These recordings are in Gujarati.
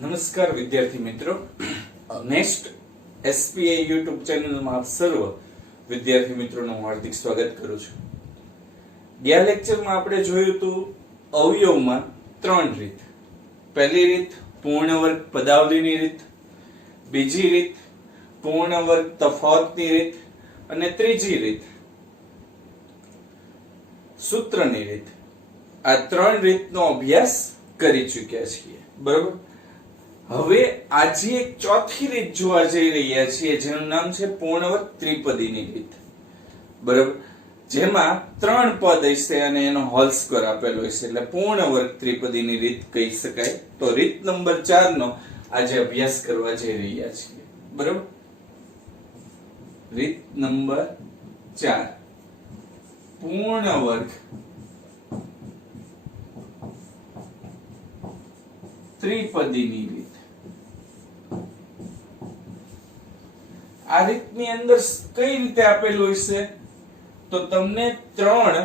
નમસ્કાર વિદ્યાર્થી મિત્રો, નેક્સ્ટ એસપીએ યુટ્યુબ ચેનલમાં આપ સર્વ વિદ્યાર્થી મિત્રોનું હાર્દિક સ્વાગત કરું છું. ગયા લેક્ચરમાં આપણે જોયું હતું અવયવમાં ત્રણ રીત. પહેલી રીત પૂર્ણ વર્ગ પદાવલીની રીત, બીજી રીત પૂર્ણ વર્ગ તફાવતની રીત અને ત્રીજી રીત સૂત્રની રીત. આ ત્રણ રીતનો અભ્યાસ કરી ચૂક્યા છીએ, બરાબર. હવે આજે એક ચોથી રીત જોવા જઈ રહ્યા છીએ જેનું નામ છે પૂર્ણ વર્ગ ત્રિપદીની રીત, બરાબર. જેમાં ત્રણ પદ હશે અને એનો હોલ સ્ક્વેર આપેલો હશે એટલે પૂર્ણ વર્ગ ત્રિપદીની રીત કહી શકાય. તો રીત નંબર 4 નો આજે અભ્યાસ કરવા જઈ રહ્યા છીએ, બરાબર. રીત નંબર 4 પૂર્ણ વર્ગ ત્રિપદીની રીત. આ રીતની અંદર કઈ રીતે આપેલું હશે તો તમને ત્રણ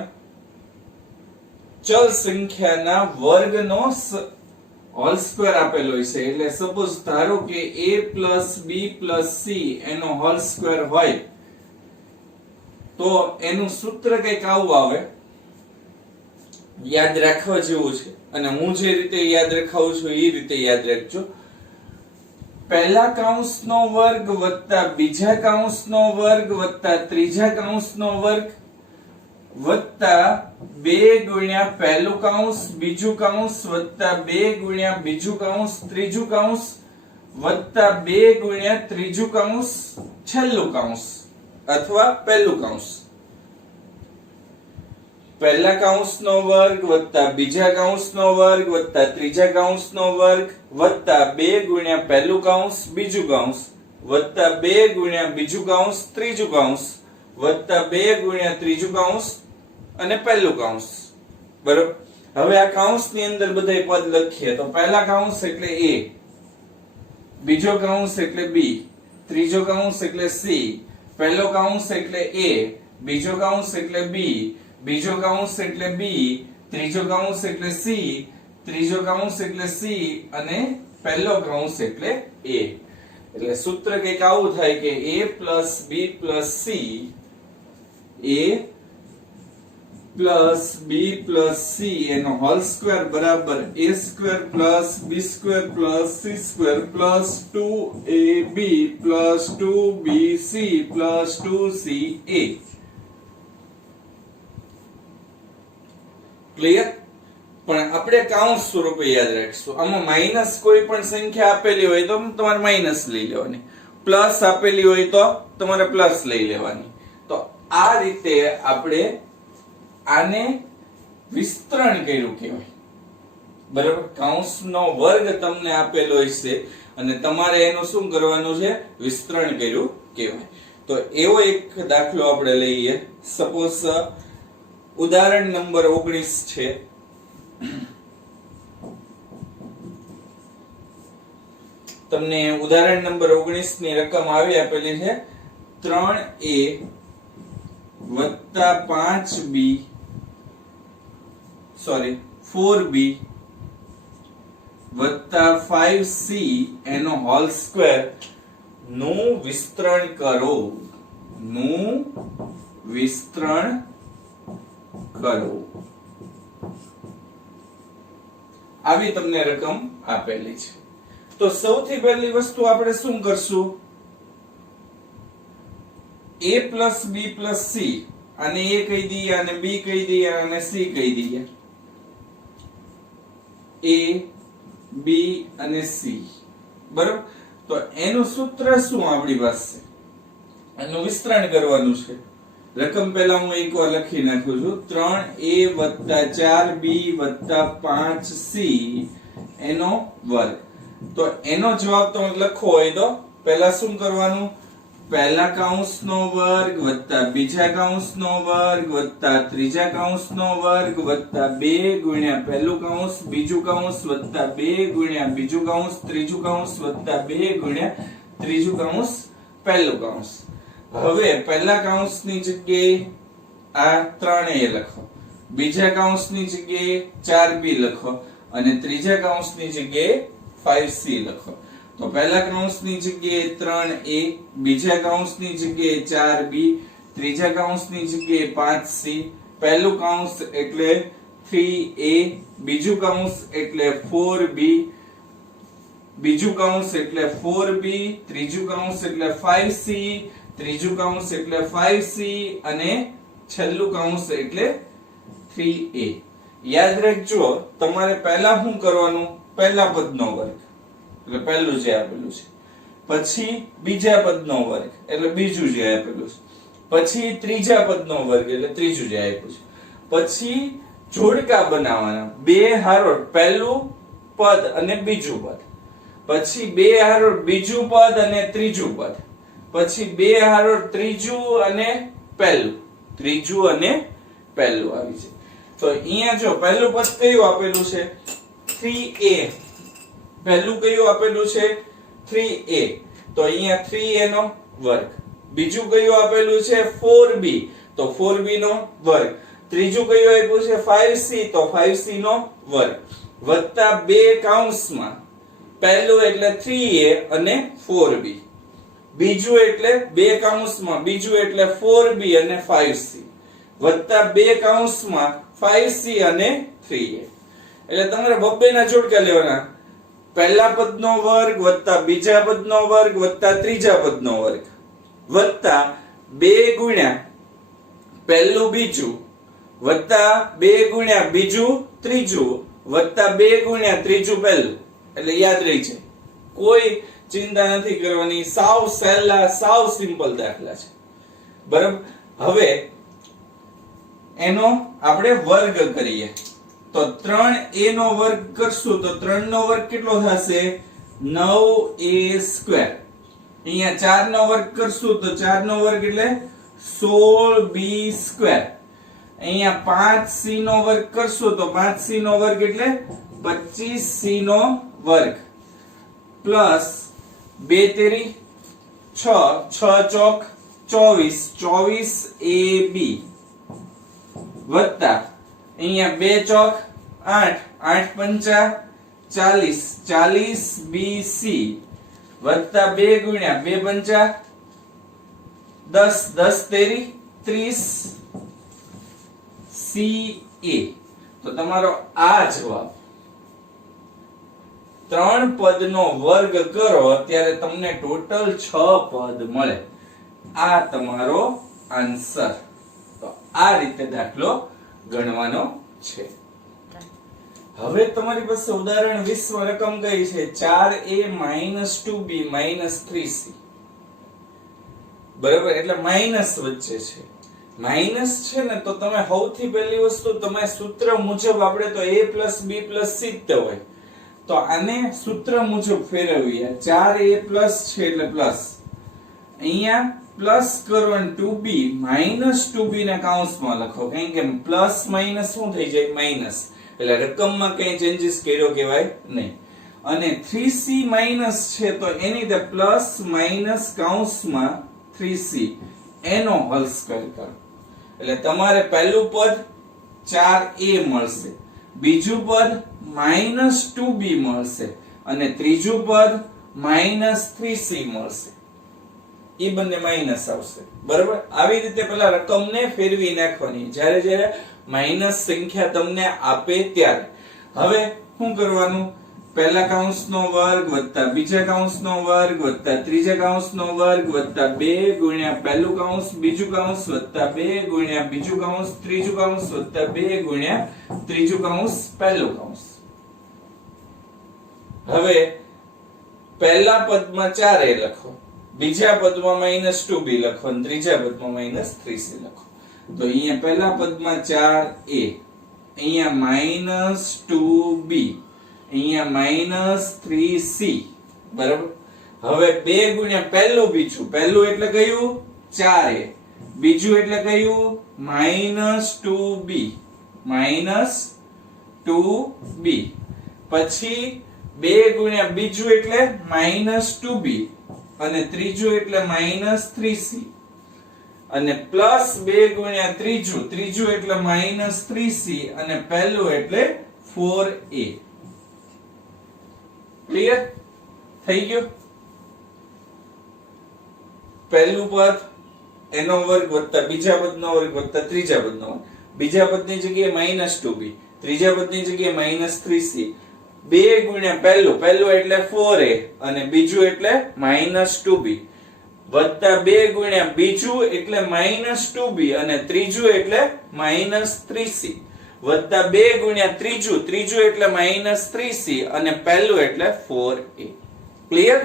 ચલ સંખ્યાના વર્ગનો હોલ સ્ક્વેર આપેલો હશે. એટલે સપોઝ ધારો કે a b c એનો હોલ સ્ક્વેર હોય તો એનું સૂત્ર કંઈક આવું આવે. યાદ રાખવા જેવું છે અને હું જે રીતે યાદ રખાવું છું એ રીતે યાદ રાખજો. પહેલા કૌંસનો વર્ગ વત્તા બીજા કૌંસનો વર્ગ વત્તા ત્રીજા કૌંસનો વર્ગ વત્તા 2 ગુણ્યા પહેલું કૌંસ બીજું કૌંસ વત્તા 2 ગુણ્યા બીજું કૌંસ ત્રીજું કૌંસ વત્તા 2 ગુણ્યા ત્રીજું કૌંસ છેલ્લું કૌંસ અથવા પહેલું કૌંસ. પહેલા કૌંસનો વર્ગ વત્તા બીજા કૌંસનો વર્ગ વત્તા ત્રીજા કૌંસનો વર્ગ વત્તા 2 ગુણ્યા પહેલું કૌંસ બીજું કૌંસ વત્તા 2 ગુણ્યા બીજું કૌંસ ત્રીજું કૌંસ વત્તા 2 ગુણ્યા ત્રીજું કૌંસ અને પહેલું કૌંસ, બરાબર. હવે આ કૌંસની અંદર બધાય પદ લખીએ તો પહેલા કૌંસ એટલે a, બીજો કૌંસ એટલે b, ત્રીજો કૌંસ એટલે c, પહેલો કૌંસ એટલે a, બીજો કૌંસ એટલે b, બીજો કૌંસ એટલે b, ત્રીજો કૌંસ એટલે c, ત્રીજો કૌંસ એટલે c અને પહેલો કૌંસ એટલે a. એટલે સૂત્ર કંઈક આવું થાય કે a b c, a b c એનો હોલ સ્ક્વેર બરાબર a square b square c square 2ab 2bc 2ca. Clear? પણ આપણે કૌંસ સ્વરૂપે યાદ રાખીશું. આમાં માઈનસ કોઈ પણ સંખ્યા આપેલી હોય તો તમારે માઈનસ લઈ લેવાની, પ્લસ આપેલી હોય તો તમારે પ્લસ લઈ લેવાની. તો આ રીતે આપણે આને વિસ્તરણ કર્યું કહેવાય, બરાબર. કૌંસનો વર્ગ તમને આપેલો હશે અને તમારે એનું શું કરવાનું છે, વિસ્તરણ કર્યું કહેવાય. તો એવો એક દાખલો આપણે લઈએ. સપોઝ ઉદાહરણ નંબર 19 છે. તમને ઉદાહરણ નંબર 19 ની રકમ આવી આપેલી છે 3a વત્તા 5b 4b વત્તા 5c એનો હોલ સ્ક્વેર નું વિસ્તરણ કરો. આવી તમને રકમ આપેલી છે. તો સૌથી પહેલી વસ્તુ આપણે શું કરશું, a b c આને a કહી દઈએ અને b કહી દઈએ અને c કહી દઈએ. a b અને c, બરાબર. તો એનું સૂત્ર શું આપણી પાસે, એનું વિસ્તરણ કરવાનું છે. રકમ પહેલા હું એકવાર લખી નાખું છું 3a 4b 5c એનો વર્ગ. તો એનો જવાબ તમે લખવો હોય તો પહેલા શું કરવાનું, પહેલા કૌંસનો વર્ગ વત્તા બીજા કૌંસનો વર્ગ વત્તા ત્રીજા કૌંસનો વર્ગ વત્તા 2 ગુણ્યા પહેલું કૌંસ બીજું કૌંસ વત્તા 2 ગુણ્યા બીજું કૌંસ ત્રીજું કૌંસ વત્તા 2 ગુણ્યા ત્રીજું કૌંસ પહેલું કૌંસ. હવે પહેલા કૌંસની જગ્યાએ આ 3a લખો, બીજા કૌંસની જગ્યાએ 4b લખો અને ત્રીજા કૌંસની જગ્યાએ 5c લખો. તો પહેલા કૌંસની જગ્યાએ 3a, બીજા કૌંસની જગ્યાએ 4b, ત્રીજા કૌંસની જગ્યાએ 5c. પહેલું કૌંસ એટલે 3a, બીજું કૌંસ એટલે 4b, બીજું કૌંસ એટલે 4b, ત્રીજું કૌંસ એટલે 5c, ત્રીજું કૌંસ એટલે 5c અને છેલ્લું કૌંસ એટલે 3a. યાદ રાખજો, તમારે પહેલા શું કરવાનું? પહેલા પદનો વર્ગ એટલે પહેલું જે આપેલું છે, પછી બીજા પદનો વર્ગ એટલે બીજું જે આપેલું છે, પછી ત્રીજા પદનો વર્ગ એટલે ત્રીજું જે આપ્યું છે, પછી જોડકા બનાવવાના બે હારોળ, પહેલું પદ અને બીજું પદ, પછી બે હારોળ બીજું પદ અને ત્રીજું પદ, પછી બે હારોળ ત્રીજું અને પહેલું, ત્રીજું અને પહેલું આવી છે. તો અહીંયા જો પહેલું પદ કયું આપેલું છે? 3a. પહેલું કયું આપેલું છે? 3a. તો અહીંયા 3a નો વર્ગ. બીજું કયું આપેલું છે? 4b. તો 4b નો વર્ગ. ત્રીજું કયું આપ્યું છે? 5c. તો 5c નો વર્ગ વત્તા બે કૌંસમાં પહેલું એટલે 3a અને 4b, બીજું એટલે બે કૌંસમાં બીજું એટલે 4b અને 5c વત્તા બે કૌંસમાં 5c અને 3a. એટલે તમારે બબ્બેના જોડકા લેવાના. પહેલા પદનો વર્ગ વત્તા બીજા પદનો વર્ગ વત્તા ત્રીજા પદનો વર્ગ વત્તા 2 ગુણ્યા પહેલું બીજું વત્તા 2 ગુણ્યા બીજું ત્રીજું વત્તા 2 ગુણ્યા ત્રીજું પહેલું. એટલે યાદ રહી છે, કોઈ ચિંતા નથી કરવાની, સાવ સહેલા સાવ સિમ્પલ દાખલા છે. બરાબર. હવે એનો આપણે વર્ગ કરીએ. તો 3a નો વર્ગ કરશું તો 3 નો વર્ગ કેટલો થશે? 9a². અહીંયા 4 નો વર્ગ કરશું તો 4 નો વર્ગ એટલે 16b². અહીંયા 5c નો વર્ગ કરશું તો 5c નો વર્ગ એટલે 25c નો વર્ગ પ્લસ 2 તેરી 6, 6 ચોક 24, 24ab વત્તા અહીંયા 2 ચોક 8, 8 પંચા 40, 40bc વત્તા 2 ગુણ્યા 2 પંચા 10, 10 તેરી 30ca. તો તમારો આ જવાબ 3 પદનો વર્ગ કરો ત્યારે તમને ટોટલ 6 પદ મળે. આ તમારો આન્સર. તો આ રીતે દાખલો ગણવાનો છે. હવે તમારી પાસે ઉદાહરણ 20 માં રકમ કઈ છે? 4a 2b 3c. બરાબર. એટલે માઈનસ વચ્ચે છે. માઈનસ છે ને તો તમે સૌથી પહેલી વસ્તુ તમે સૂત્ર મુજબ આપણે તો a b c જ હોય, તો આને સૂત્ર મુજબ ફેરવીએ. 4a છે એટલે પ્લસ, અહીંયા પ્લસ કરો અને 2b 2b ને કૌંસમાં લખો, કારણ કે પ્લસ માઈનસ શું થઈ જાય? માઈનસ. એટલે રકમમાં કઈ ચેન્જીસ કર્યો કહેવાય નહીં. અને 3c માઈનસ છે તો એની તે પ્લસ માઈનસ કૌંસમાં 3c એનો હોલ સ્ક્વેર કરો. એટલે તમારે પહેલું પદ 4a મળશે, બીજું પદ -2b મળશે અને ત્રીજું પદ -3c મળશે. એ બંને માઈનસ આવશે. બરાબર. આવી રીતે પેલા રકમને ફેરવી નાખવાની જ્યારે જ્યારે માઈનસ સંખ્યા તમને આપે ત્યારે. હવે શું કરવાનું? પહેલા કૌંસનો વર્ગ વત્તા બીજા કૌંસનો વર્ગ વત્તા ત્રીજા કૌંસનો વર્ગ વત્તા 2 ગુણ્યા પહેલું કૌંસ બીજું કૌંસ વત્તા 2 ગુણ્યા બીજું કૌંસ ત્રીજું કૌંસ વત્તા 2 ગુણ્યા ત્રીજું કૌંસ પહેલું કૌંસ. હવે પહેલા પદમાં 4a લખો, બીજા પદમાં -2b લખો અને ત્રીજા પદમાં -3c લખો. તો અહીંયા પહેલા પદમાં 4a, અહીંયા -2b, અહીંયા -3c. બરાબર. હવે 2 ગુણ્યા પહેલું બીજું, પહેલું એટલે કયું? 4a, બીજું એટલે કયું? -2b, -2b. પછી 2 ગુણ્યા બીજું એટલે -2b અને ત્રીજું એટલે -3c અને પ્લસ 2 ગુણ્યા ત્રીજું, ત્રીજું એટલે -3c અને પહેલું એટલે 4a. ક્લિયર થઈ ગયું? પહેલું પદ એનો વર્ગ વત્તા બીજા પદનો વર્ગ વત્તા ત્રીજા પદનો વર્ગ, બીજા પદની જગ્યાએ -2b, ત્રીજા પદની જગ્યાએ -3c, 2 ગુણ્યા પહેલું એટલે 4a અને બીજું એટલે -2b, વત્તા 2 ગુણ્યા બીજું એટલે -2b અને ત્રીજું એટલે -3c, વત્તા 2 ગુણ્યા ત્રીજું એટલે -3c અને પહેલું એટલે 4a. ક્લિયર?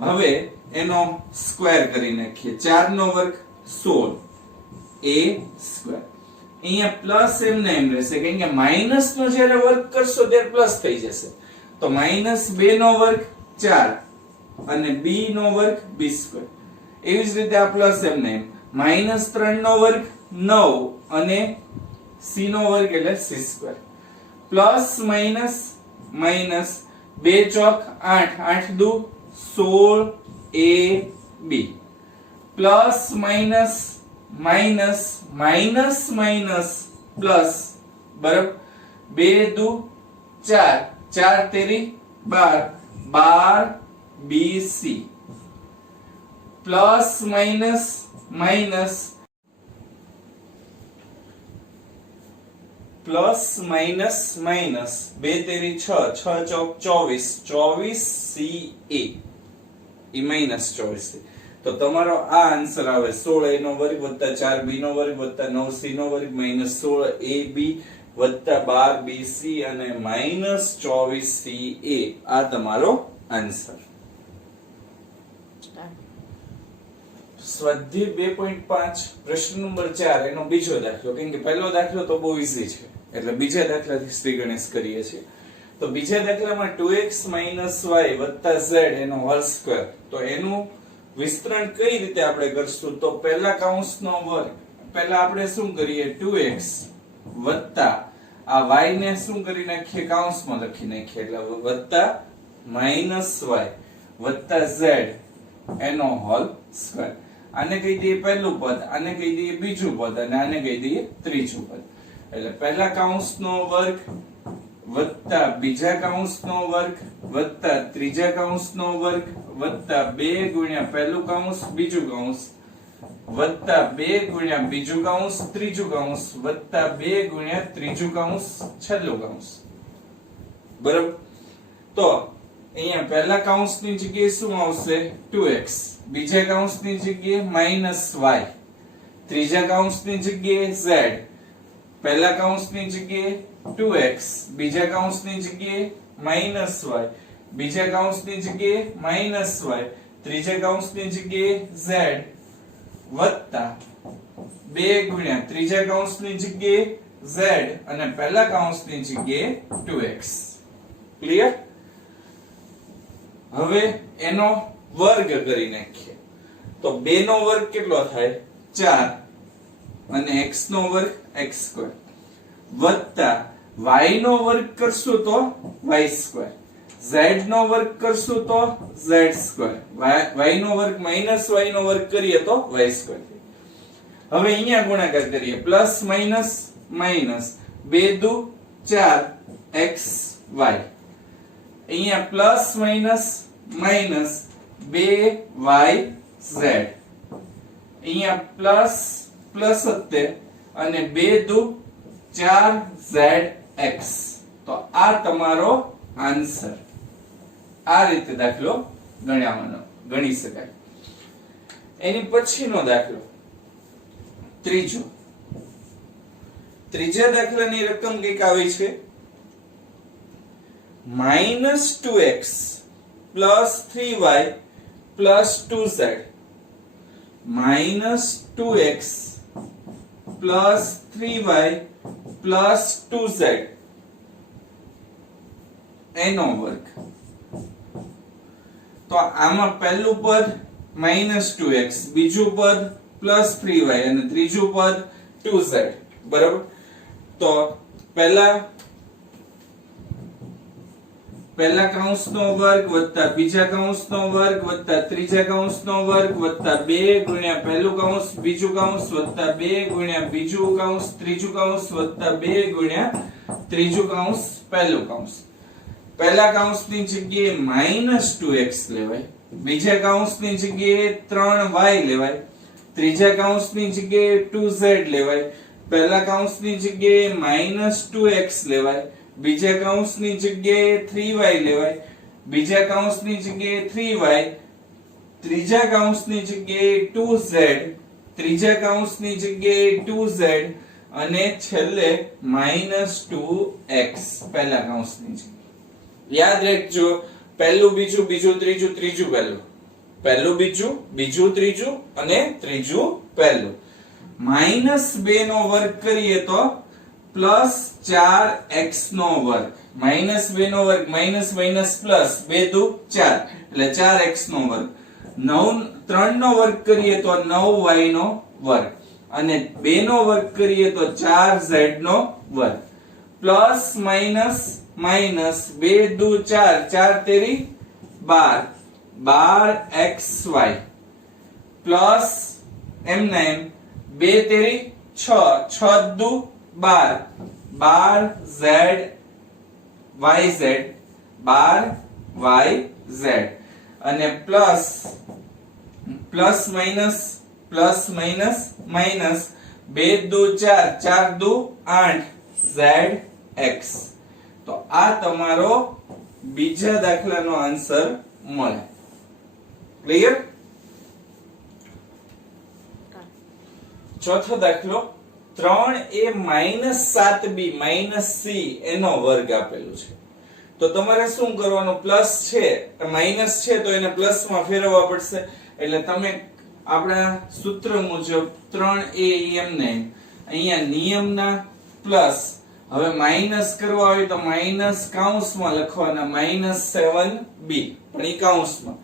હવે એનો સ્ક્વેર કરી નાખીએ. 4 નો વર્ગ 16 a સ્ક્વેર. અહીંયા પ્લસ એમને એમ રહેશે કેમ કે માઈનસ નો જ્યારે વર્ગ કરશો ત્યારે પ્લસ થઈ જશે. તો -2 નો વર્ગ 4 અને b નો વર્ગ b સ્ક્વેર. એવી જ રીતે આ પ્લસ એમને એમ -3 નો વર્ગ 9 અને c નો વર્ગ એટલે c square. Plus minus minus 2 ચોક 8 8 દુ 16 ab plus minus minus minus minus plus બરાબર 2 દુ 4 4 તેરી 12 12 bc plus minus minus plus minus minus 2 તેરી 6 6 ચોક 24 24 ca એ -24. તો તમારો આ આન્સર આવે 16 a નો વર્ગ વત્તા 4 b નો વર્ગ વત્તા 9 c નો વર્ગ -16 ab વત્તા 12 bc અને -24 ca. આ તમારો આન્સર. સ્વાધ્યાય 2.5 પ્રશ્ન નંબર 4 એનો બીજો દાખલો. કેમ કે પહેલો દાખલો તો બહુ ઈઝી છે એટલે બીજા દાખલાથી શ્રીગણેશ કરીએ છીએ. તો બીજા દાખલામાં 2x y વત્તા z એનો હોલ સ્ક્વેર. તો એનું વિસ્તરણ કઈ રીતે આપણે કરશું? તો પહેલા કૌંસનો વર્ગ, પહેલા આપણે શું કરીએ 2x વત્તા આ y ને શું કરી નાખીએ કૌંસમાં લખી નાખીએ એટલે વત્તા -y વત્તા z એનો હોલ સ્ક્વેર. આને કહી દઈએ પહેલું પદ, આને કહી દઈએ બીજું પદ અને આને કહી દઈએ ત્રીજું પદ. એટલે પહેલા કૌંસનો વર્ગ વત્તા બીજા કૌંસનો વર્ગ વત્તા ત્રીજા કૌંસનો વર્ગ વત્તા 2 ગુણ્યા પહેલું કૌંસ બીજું કૌંસ વત્તા 2 ગુણ્યા બીજું કૌંસ ત્રીજું કૌંસ વત્તા 2 ગુણ્યા ત્રીજું કૌંસ છેલ્લું કૌંસ. બરાબર? તો અહીંયા પહેલા કૌંસની જગ્યાએ શું આવશે 2x, બીજા કૌંસની જગ્યાએ -y, ત્રીજા કૌંસની જગ્યાએ z, પહેલા કૌંસની જગ્યાએ 2x, બીજા કૌંસની જગ્યાએ -y, બીજા કૌંસની જગ્યાએ -y, ત્રીજા કૌંસની જગ્યાએ z વત્તા 2 ગુણ્યા ત્રીજા કૌંસની જગ્યાએ z અને પહેલા કૌંસની જગ્યાએ 2x. ક્લિયર? હવે એનો વર્ગ કરી નાખીએ. તો 2 નો વર્ગ કેટલો થાય 4 અને x નો વર્ગ x સ્ક્વેર વત્તા y નો વર્ગ કરશું તો y સ્ક્વેર, z નો વર્ગ કરશું તો z સ્ક્વેર, y નો વર્ગ માઈનસ y નો વર્ગ કરીએ તો y સ્ક્વેર. હવે અહીંયા ગુણાકાર કરીએ પ્લસ માઈનસ માઈનસ 2 દુ 4 xy, અહીંયા પ્લસ માઈનસ માઈનસ 2yz, અહીંયા પ્લસ પ્લસ અને 2 દુ 4zx. તો આ તમારો આન્સર. આ રીતે દાખલો ગણી શકાય. એની પછીનો દાખલો ત્રીજા દાખલાની રકમ કઈક આવી છે -2x plus 3y plus 2z, -2x plus 3y plus 2z એનો વર્ગ. તો આમાં પહેલું પદ -2x, બીજું પદ +3y અને ત્રીજું પદ 2z. બરાબર? તો પહેલા કૌંસનો વર્ગ વત્તા બીજા કૌંસનો વર્ગ વત્તા ત્રીજા કૌંસનો વર્ગ વત્તા 2 ગુણ્યા પહેલું કૌંસ બીજું કૌંસ વત્તા 2 ગુણ્યા બીજું કૌંસ ત્રીજું કૌંસ વત્તા 2 ગુણ્યા ત્રીજું કૌંસ પહેલું કૌંસ. પહેલા કૌંસની જગ્યાએ -2x લેવાય, બીજા કૌંસની જગ્યાએ 3y લેવાય, ત્રીજા કૌંસની જગ્યાએ 2z લેવાય, પહેલા કૌંસની જગ્યાએ -2x લેવાય, બીજા કૌંસની જગ્યાએ 3y લેવાય, બીજા કૌંસની જગ્યાએ 3y, ત્રીજા કૌંસની જગ્યાએ 2z, ત્રીજા કૌંસની જગ્યાએ 2z અને છેલ્લે -2x પહેલા કૌંસની જગ્યાએ. યાદ રાખજો, પહેલું બીજું બીજું ત્રીજું ત્રીજું પહેલું, પહેલું બીજું બીજું ત્રીજું અને ત્રીજું પહેલું. -2 નો વર્ગ કરીએ તો +4x નો વર્ગ, -2 નો વર્ગ માઇનસ માઇનસ પ્લસ 2 દુ 4 એટલે 4x નો વર્ગ. 3 નો વર્ગ કરીએ તો 9y નો વર્ગ અને 2 નો વર્ગ કરીએ તો 4z નો વર્ગ. પ્લસ માઇનસ માઇનસ 2 દુ 4 4 તેરી 12 12xy પ્લસ એમના એમ 2 તેરી 6 6 દુ 12 12z yz 12yz અને પ્લસ માઇનસ માઇનસ 2 દુ 4 4 દુ 8 zx. તો આ તમારો બીજા દાખલાનો આન્સર મળે. ક્લિયર? ચોથો દાખલો 3a -7b c એનો વર્ગ આપેલું છે. તો તમારે શું કરવાનું, પ્લસ છે માઈનસ છે તો એને પ્લસ માં ફેરવવા પડશે. એટલે તમે આપણા સૂત્ર મુજબ 3a એમને અહીંયા નિયમના પ્લસ, હવે માઈનસ કરવા હોય તો માઈનસ કૌંસમાં લખવાના -7b પણ ઈ કૌંસમાં.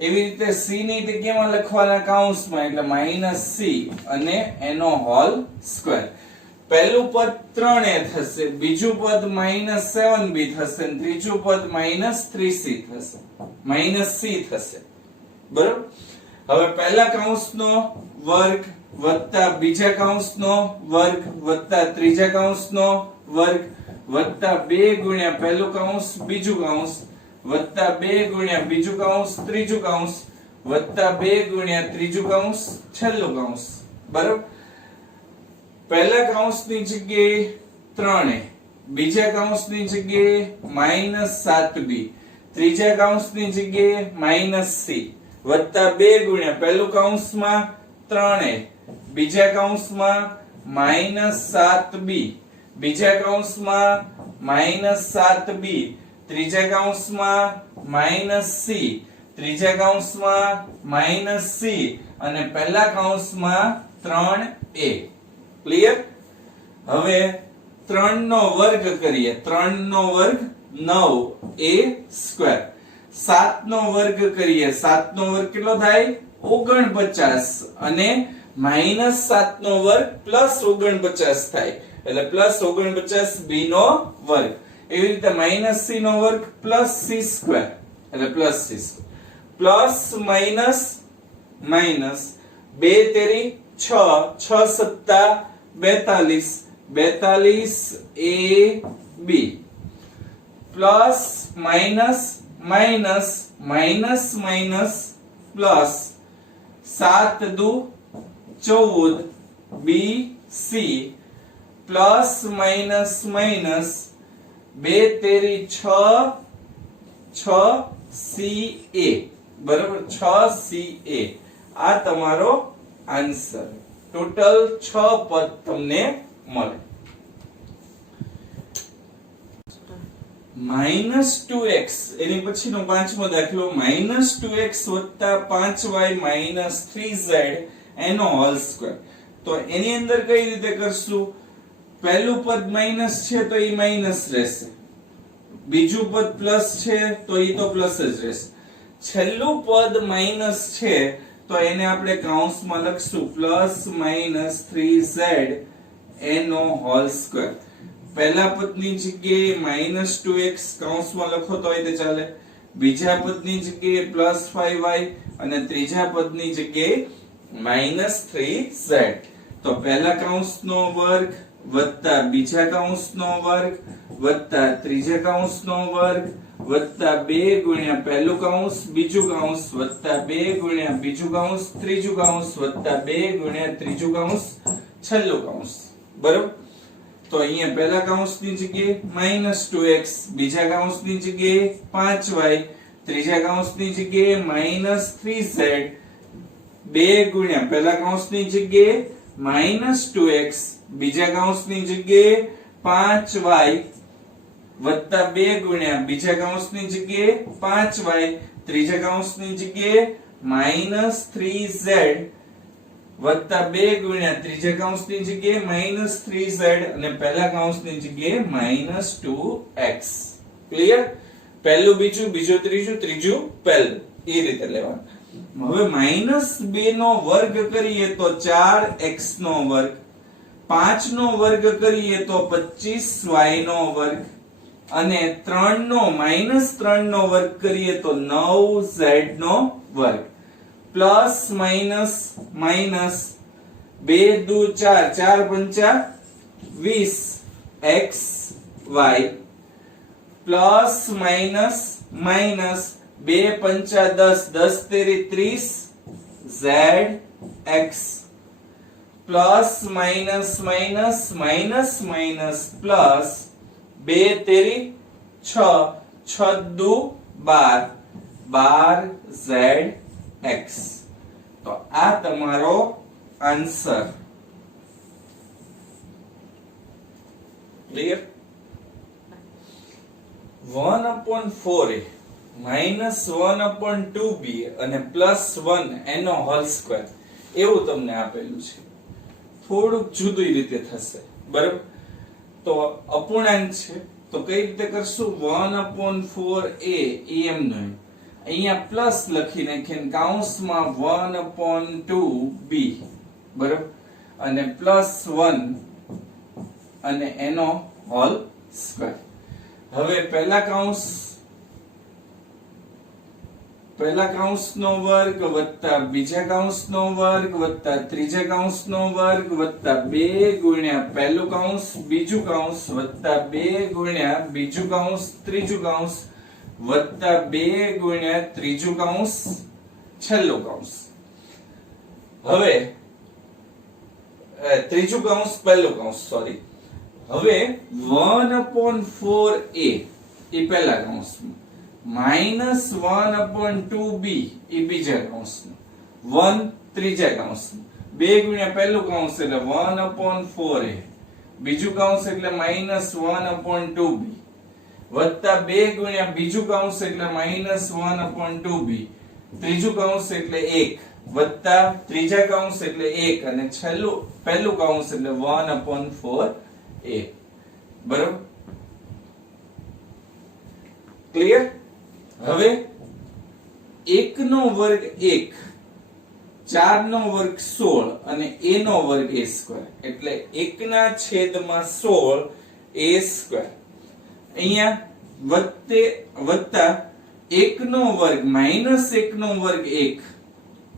એવી રીતે c ની જગ્યામાં લખવાના કૌંસમાં એટલે -c અને એનો હોલ સ્ક્વેર. પહેલું પદ 3a થશે, બીજું પદ -7b થશે અને ત્રીજું પદ -3c થશે, -c થશે. બરાબર? હવે પહેલા કૌંસનો વર્ગ વત્તા બીજા કૌંસનો વર્ગ વત્તા ત્રીજા કૌંસનો વર્ગ વત્તા 2 ગુણ્યા પહેલું કૌંસ બીજું કૌંસ વત્તા 2 ગુણ્યા બીજું કૌંસ ત્રીજું કૌંસ વત્તા 2 ગુણ્યા ત્રીજું કૌંસ છેલ્લું કૌંસ. બરાબર? પહેલા કૌંસની જગ્યાએ 3a, બીજા કૌંસની જગ્યાએ -7b, ત્રીજા કૌંસની જગ્યાએ -c વત્તા 2 ગુણ્યા પહેલું કૌંસમાં 3a, બીજા કૌંસમાં -7b, બીજા કૌંસમાં -7b, ત્રીજા કૌંસમાં -c, ત્રીજા કૌંસમાં -c અને પહેલા કૌંસમાં 3a. ક્લિયર? હવે 3 નો વર્ગ કરીએ, 3 નો વર્ગ 9a². 7 નો વર્ગ કરીએ, 7 નો વર્ગ કેટલો થાય 49 અને -7 નો વર્ગ +49 થાય એટલે +49b નો વર્ગ. એવી રીતે -c નો વર્ગ +c² એટલે +c². પ્લસ માઇનસ માઇનસ 2 તેરી 6 6 સત્તા 42 42ab plus minus minus minus minus plus 7 દુ 14 bc પ્લસ માઇનસ માઇનસ 2 તેરી 6 6ca બરાબર 6ca. આ તમારો આન્સર. ટોટલ 6 પદ તમને મળે. -2x એની પછીનો પાંચમો દાખલો -2x + 5y - 3z એનો હોલ સ્ક્વેર. તો એની અંદર કઈ રીતે કરશું? પહેલું પદ માઈનસ છે તો એ માઈનસ રહેશે, બીજું પદ પ્લસ છે તો એ તો પ્લસ જ રહેશે, છેલ્લું પદ માઈનસ છે તો એને આપણે કૌંસમાં લખશું +-3z એનો હોલ સ્ક્વેર. પહેલા પદની જગ્યાએ -2x કૌંસમાં લખો તો એ ચાલે, બીજા પદની જગ્યાએ +5y અને ત્રીજા પદની જગ્યાએ -3z. તો પહેલા કૌંસનો વર્ગ વત્તા બીજા કૌંસનો વર્ગ વત્તા ત્રીજા કૌંસનો વર્ગ વત્તા 2 ગુણ્યા પહેલું કૌંસ બીજું કૌંસ વત્તા 2 ગુણ્યા બીજું કૌંસ ત્રીજું કૌંસ વત્તા 2 ગુણ્યા ત્રીજું કૌંસ છેલ્લું કૌંસ. બરોબર? તો અહીંયા પહેલા કૌંસની જગ્યાએ -2x, બીજા કૌંસની જગ્યાએ 5y, ત્રીજા કૌંસની જગ્યાએ -3z, 2 ગુણ્યા પહેલા કૌંસની જગ્યાએ -2x, બીજા કૌંસની જગ્યાએ 5y વત્તા 2 ગુણ્યા બીજા કૌંસની જગ્યાએ 5y, ત્રીજા કૌંસની જગ્યાએ -3z વત્તા 2 ગુણ્યા ત્રીજા કૌંસની જગ્યાએ -3z અને પહેલા કૌંસની જગ્યાએ -2x. ક્લિયર? પહેલું બીજું, બીજું ત્રીજું, ત્રીજું પહેલું, એ રીતે લેવાનું. હવે -2 નો વર્ગ કરીએ તો 4x નો વર્ગ, 5 નો વર્ગ કરીએ તો 25y નો વર્ગ અને 3 નો વર્ગ કરીએ તો 9z નો વર્ગ પ્લસ માઈનસ માઈનસ 2 દુ 4, 4 પંચા 20 x y plus minus minus 2 પંચા 10, 10 તેરી 30 z x plus minus minus minus minus plus 2 તેરી 6, 6 દુ 12, 12 z x. તો આ તમારો આન્સર. ક્લિયર? 1/4a -1/2b અને +1 એનો હોલ સ્ક્વેર એવું તમને આપેલું છે. થોડુંક જુદી રીતે થશે. બરાબર? તો અપૂર્ણાંક છે તો કઈ રીતે કરશું? 1/4a એમનો અહીંયા પ્લસ લખી નાખીને કૌંસમાં 1/2b. બરાબર? અને +1 અને એનો હોલ સ્ક્વેર. હવે પહેલા કૌંસનો વર્ગ વત્તા બીજા કૌંસનો વર્ગ વત્તા ત્રીજા કૌંસનો વર્ગ વત્તા 2 ગુણ્યા પહેલું કૌંસ બીજું કૌંસ વત્તા 2 ગુણ્યા બીજું કૌંસ ત્રીજું કૌંસ વત્તા 2 ગુણ્યા ત્રીજું કૌંસ છેલ્લું કૌંસ. હવે ત્રીજું કૌંસ પહેલું કૌંસ સોરી. હવે 1/4a એ પહેલા કૌંસમાં -1/2b એ બીજા કૌંસમાં 1 ત્રીજા કૌંસમાં 2 ગુણ્યા પહેલું કૌંસ એટલે 1/4a બીજું કૌંસ એટલે -1/2b વત્તા 2 ગુણ્યા બીજું કૌંસ એટલે -1/2b ત્રીજું કૌંસ એટલે 1 વત્તા ત્રીજા કૌંસ એટલે 1 અને છેલ્લું પહેલું કૌંસ એટલે 1/4a. બરાબર? ક્લિયર? હવે 1 નો વર્ગ 1, 4 નો વર્ગ 16 અને a નો વર્ગ a સ્ક્વેર એટલે 1 ના છેદમાં 16 a સ્ક્વેર. અહીંયા વત્તા 1 નો વર્ગ -1 નો વર્ગ 1,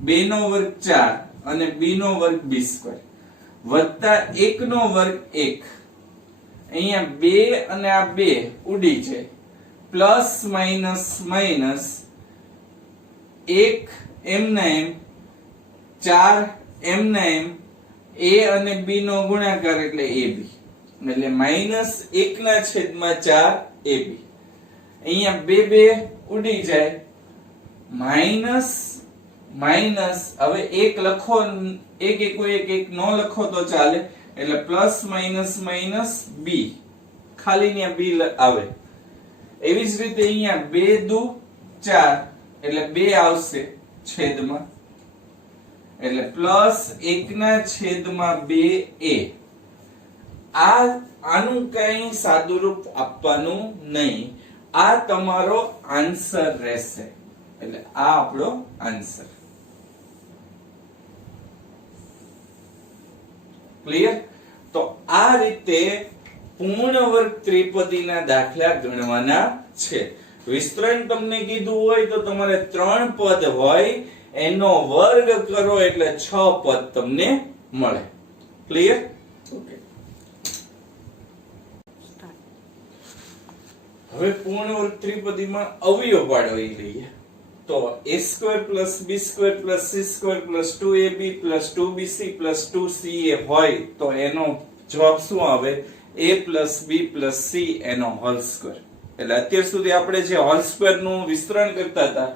2 નો વર્ગ 4 અને b નો વર્ગ b સ્ક્વેર વત્તા 1 નો વર્ગ 1. અહીંયા 2 અને આ 2 ઉડી જાય પ્લસ માઈનસ માઈનસ 1 એમના એમ 4 એમના એમ a અને b નો ગુણાકાર એટલે ab એટલે -1 ના છેદમાં 4 ab. અહીંયા 2 ઉડી જાય માઈનસ માઈનસ હવે 1 લખો 1 1 નો લખો તો ચાલે એટલે પ્લસ માઈનસ માઈનસ b ખાલી ને b આવે. એવી જ રીતે અહીંયા 2 દુ 4 એટલે 2 આવશે છેદમાં એટલે +1 ના છેદમાં 2a. આનું કઈ સાદુરૂપ આપવાનું નહીં. આ તમારો આન્સર રહેશે. એટલે આ આપણો આન્સર. ક્લિયર? તો આ રીતે પૂર્ણ વર્ગ ત્રિપદીના દાખલા ગણવાના છે. વિસ્તરણ તમને કીધું હોય તો તમારે 3 પદ હોય એનો વર્ગ કરો એટલે 6 પદ તમને મળે. ક્લિયર? ઓકે. હવે પૂર્ણ વર્ગ ત્રિપદીમાં અવયવ પાડવા લઈએ તો a² + b² + c² + 2ab + 2bc + 2ca હોય તો એનો જવાબ શું આવે a + b + c એનો હોલ સ્ક્વેર. એટલે અત્યાર સુધી આપણે જે હોલ સ્ક્વેર નું વિસ્તરણ કરતા હતા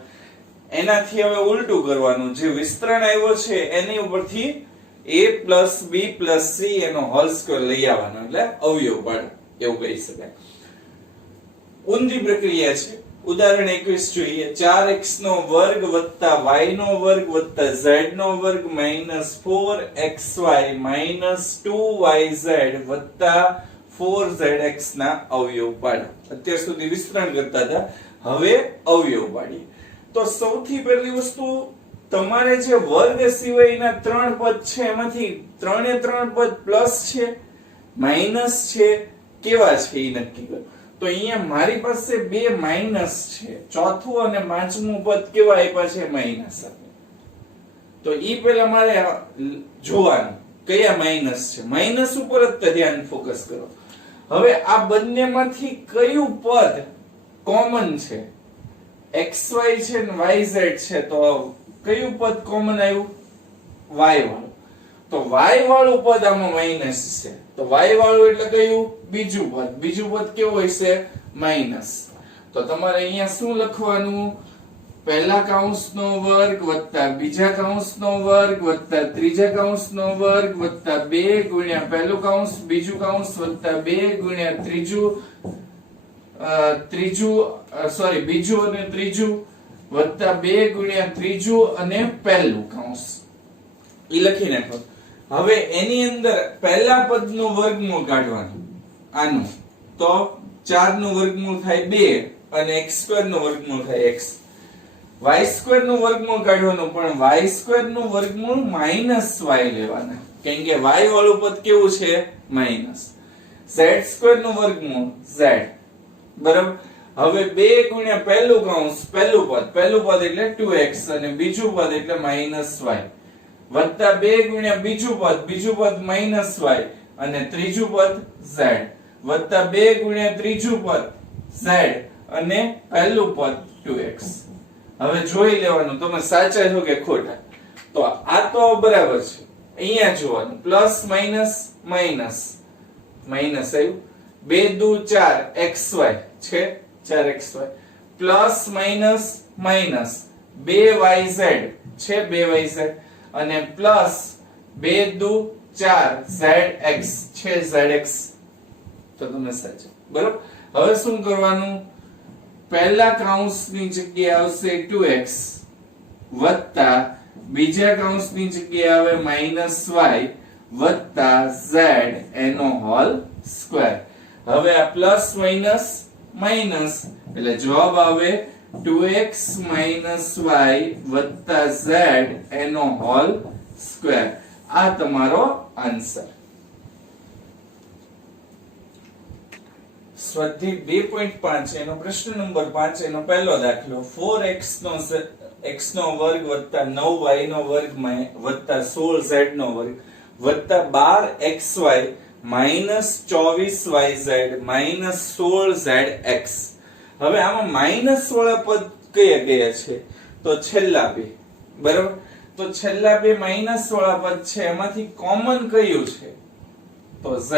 એનાથી હવે ઉલટું કરવાનું. જે વિસ્તરણ આવ્યો છે એની ઉપરથી a + b + c એનો હોલ સ્ક્વેર લઈ આવવાનો એટલે અવયવ પાડ એવું કહી શકાય. ઊંધી પ્રક્રિયા છે. ઉદાહરણ 21 જોઈએ. 4x² + y² + z² - 4xy - 2yz + 4zx ના અવયવ પાડો. અત્યાર સુધી વિસ્તરણ કરતા હતા, હવે અવયવ પાડીએ. તો સૌથી પહેલી વસ્તુ તમારે જે વર્ગ સિવાયના ત્રણ પદ છે એમાંથી ત્રણે ત્રણ પદ પ્લસ છે માઈનસ છે કેવા છે એ નક્કી કરો. તો અહીંયા મારી પાસે બે માઈનસ છે, ચોથું અને પાંચમું પદ કેવા આપ્યા છે માઈનસ. તો ઈ પહેલા મારે જોવાનું કયા માઈનસ છે. માઈનસ ઉપર જ ધ્યાન ફોકસ કરો. હવે આ બંનેમાંથી કયું પદ કોમન છે? xy છે ને yz છે, તો કયું પદ કોમન આવ્યું? y વાળું. તો y વાળું પદ આમાં માઈનસ છે, તો y વાળું એટલે કયું? બીજું પદ. બીજું પદ કેવું હશે? માઈનસ. તો તમારે અહીંયા શું લખવાનું? પહેલા કૌંસનો વર્ગ વત્તા બીજા કૌંસનો વર્ગ વત્તા ત્રીજા કૌંસનો વર્ગ વત્તા 2 ગુણ્યા પહેલું કૌંસ બીજું કૌંસ વત્તા 2 ગુણ્યા બીજું અને ત્રીજું વત્તા 2 ગુણ્યા ત્રીજું અને પહેલું કૌંસ. ઈ લખી નાખો. હવે એની અંદર પહેલા પદનું વર્ગમૂળ કાઢવાનું. આનું તો 4 નું વર્ગમૂળ થાય 2 અને x² નું વર્ગમૂળ થાય x. y² નું વર્ગમૂળ કાઢવાનું, પણ y² નું વર્ગમૂળ -y લેવાના, કેમ કે y વાળું પદ કેવું છે? માઈનસ. z² નું વર્ગમૂળ z. બરાબર. હવે 2 ગુણ્યા પહેલું કૌંસ પહેલું પદ એટલે 2x અને બીજું પદ એટલે -y વત્તા 2 ગુણ્યા બીજું પદ -y અને ત્રીજું પદ z વત્તા 2 ગુણ્યા ત્રીજું પદ z અને પહેલું પદ 2x. હવે જોઈ લેવાનું તમે સાચા છો કે ખોટા. તો આ તો બરાબર છે. અહીંયા જોવાનું પ્લસ માઈનસ માઈનસ માઈનસ આવ્યું. 2 દુ 4 xy છે 4xy plus minus minus 2yz છે 2yz અને પ્લસ 2 દુ 4 zx છે zx. તો તમે સાચા. બરાબર. હવે શું કરવાનું? પહેલા કૌંસની જગ્યાએ આવશે 2x વત્તા બીજા કૌંસની જગ્યાએ આવે -y વત્તા z એનો હોલ સ્ક્વેર. હવે આ પ્લસ માઈનસ માઈનસ એટલે જવાબ આવે 2x y વત્તા z એનો હોલ સ્ક્વેર. આ તમારો આન્સર. સ્વાધ્યાય 2.5 એનો પ્રશ્ન નંબર 5 એનો પહેલો દાખલો. 4x નો વર્ગ વત્તા 9y નો વર્ગ વત્તા 16z નો વર્ગ વત્તા 12xy -24yz -16zx. હવે આમાં માઈનસ વાળા પદ કયા કયા છે? તો છેલ્લા બે. બરાબર. તો છેલ્લા બે માઈનસ વાળા પદ છે, એમાંથી કોમન કયું છે? તો z.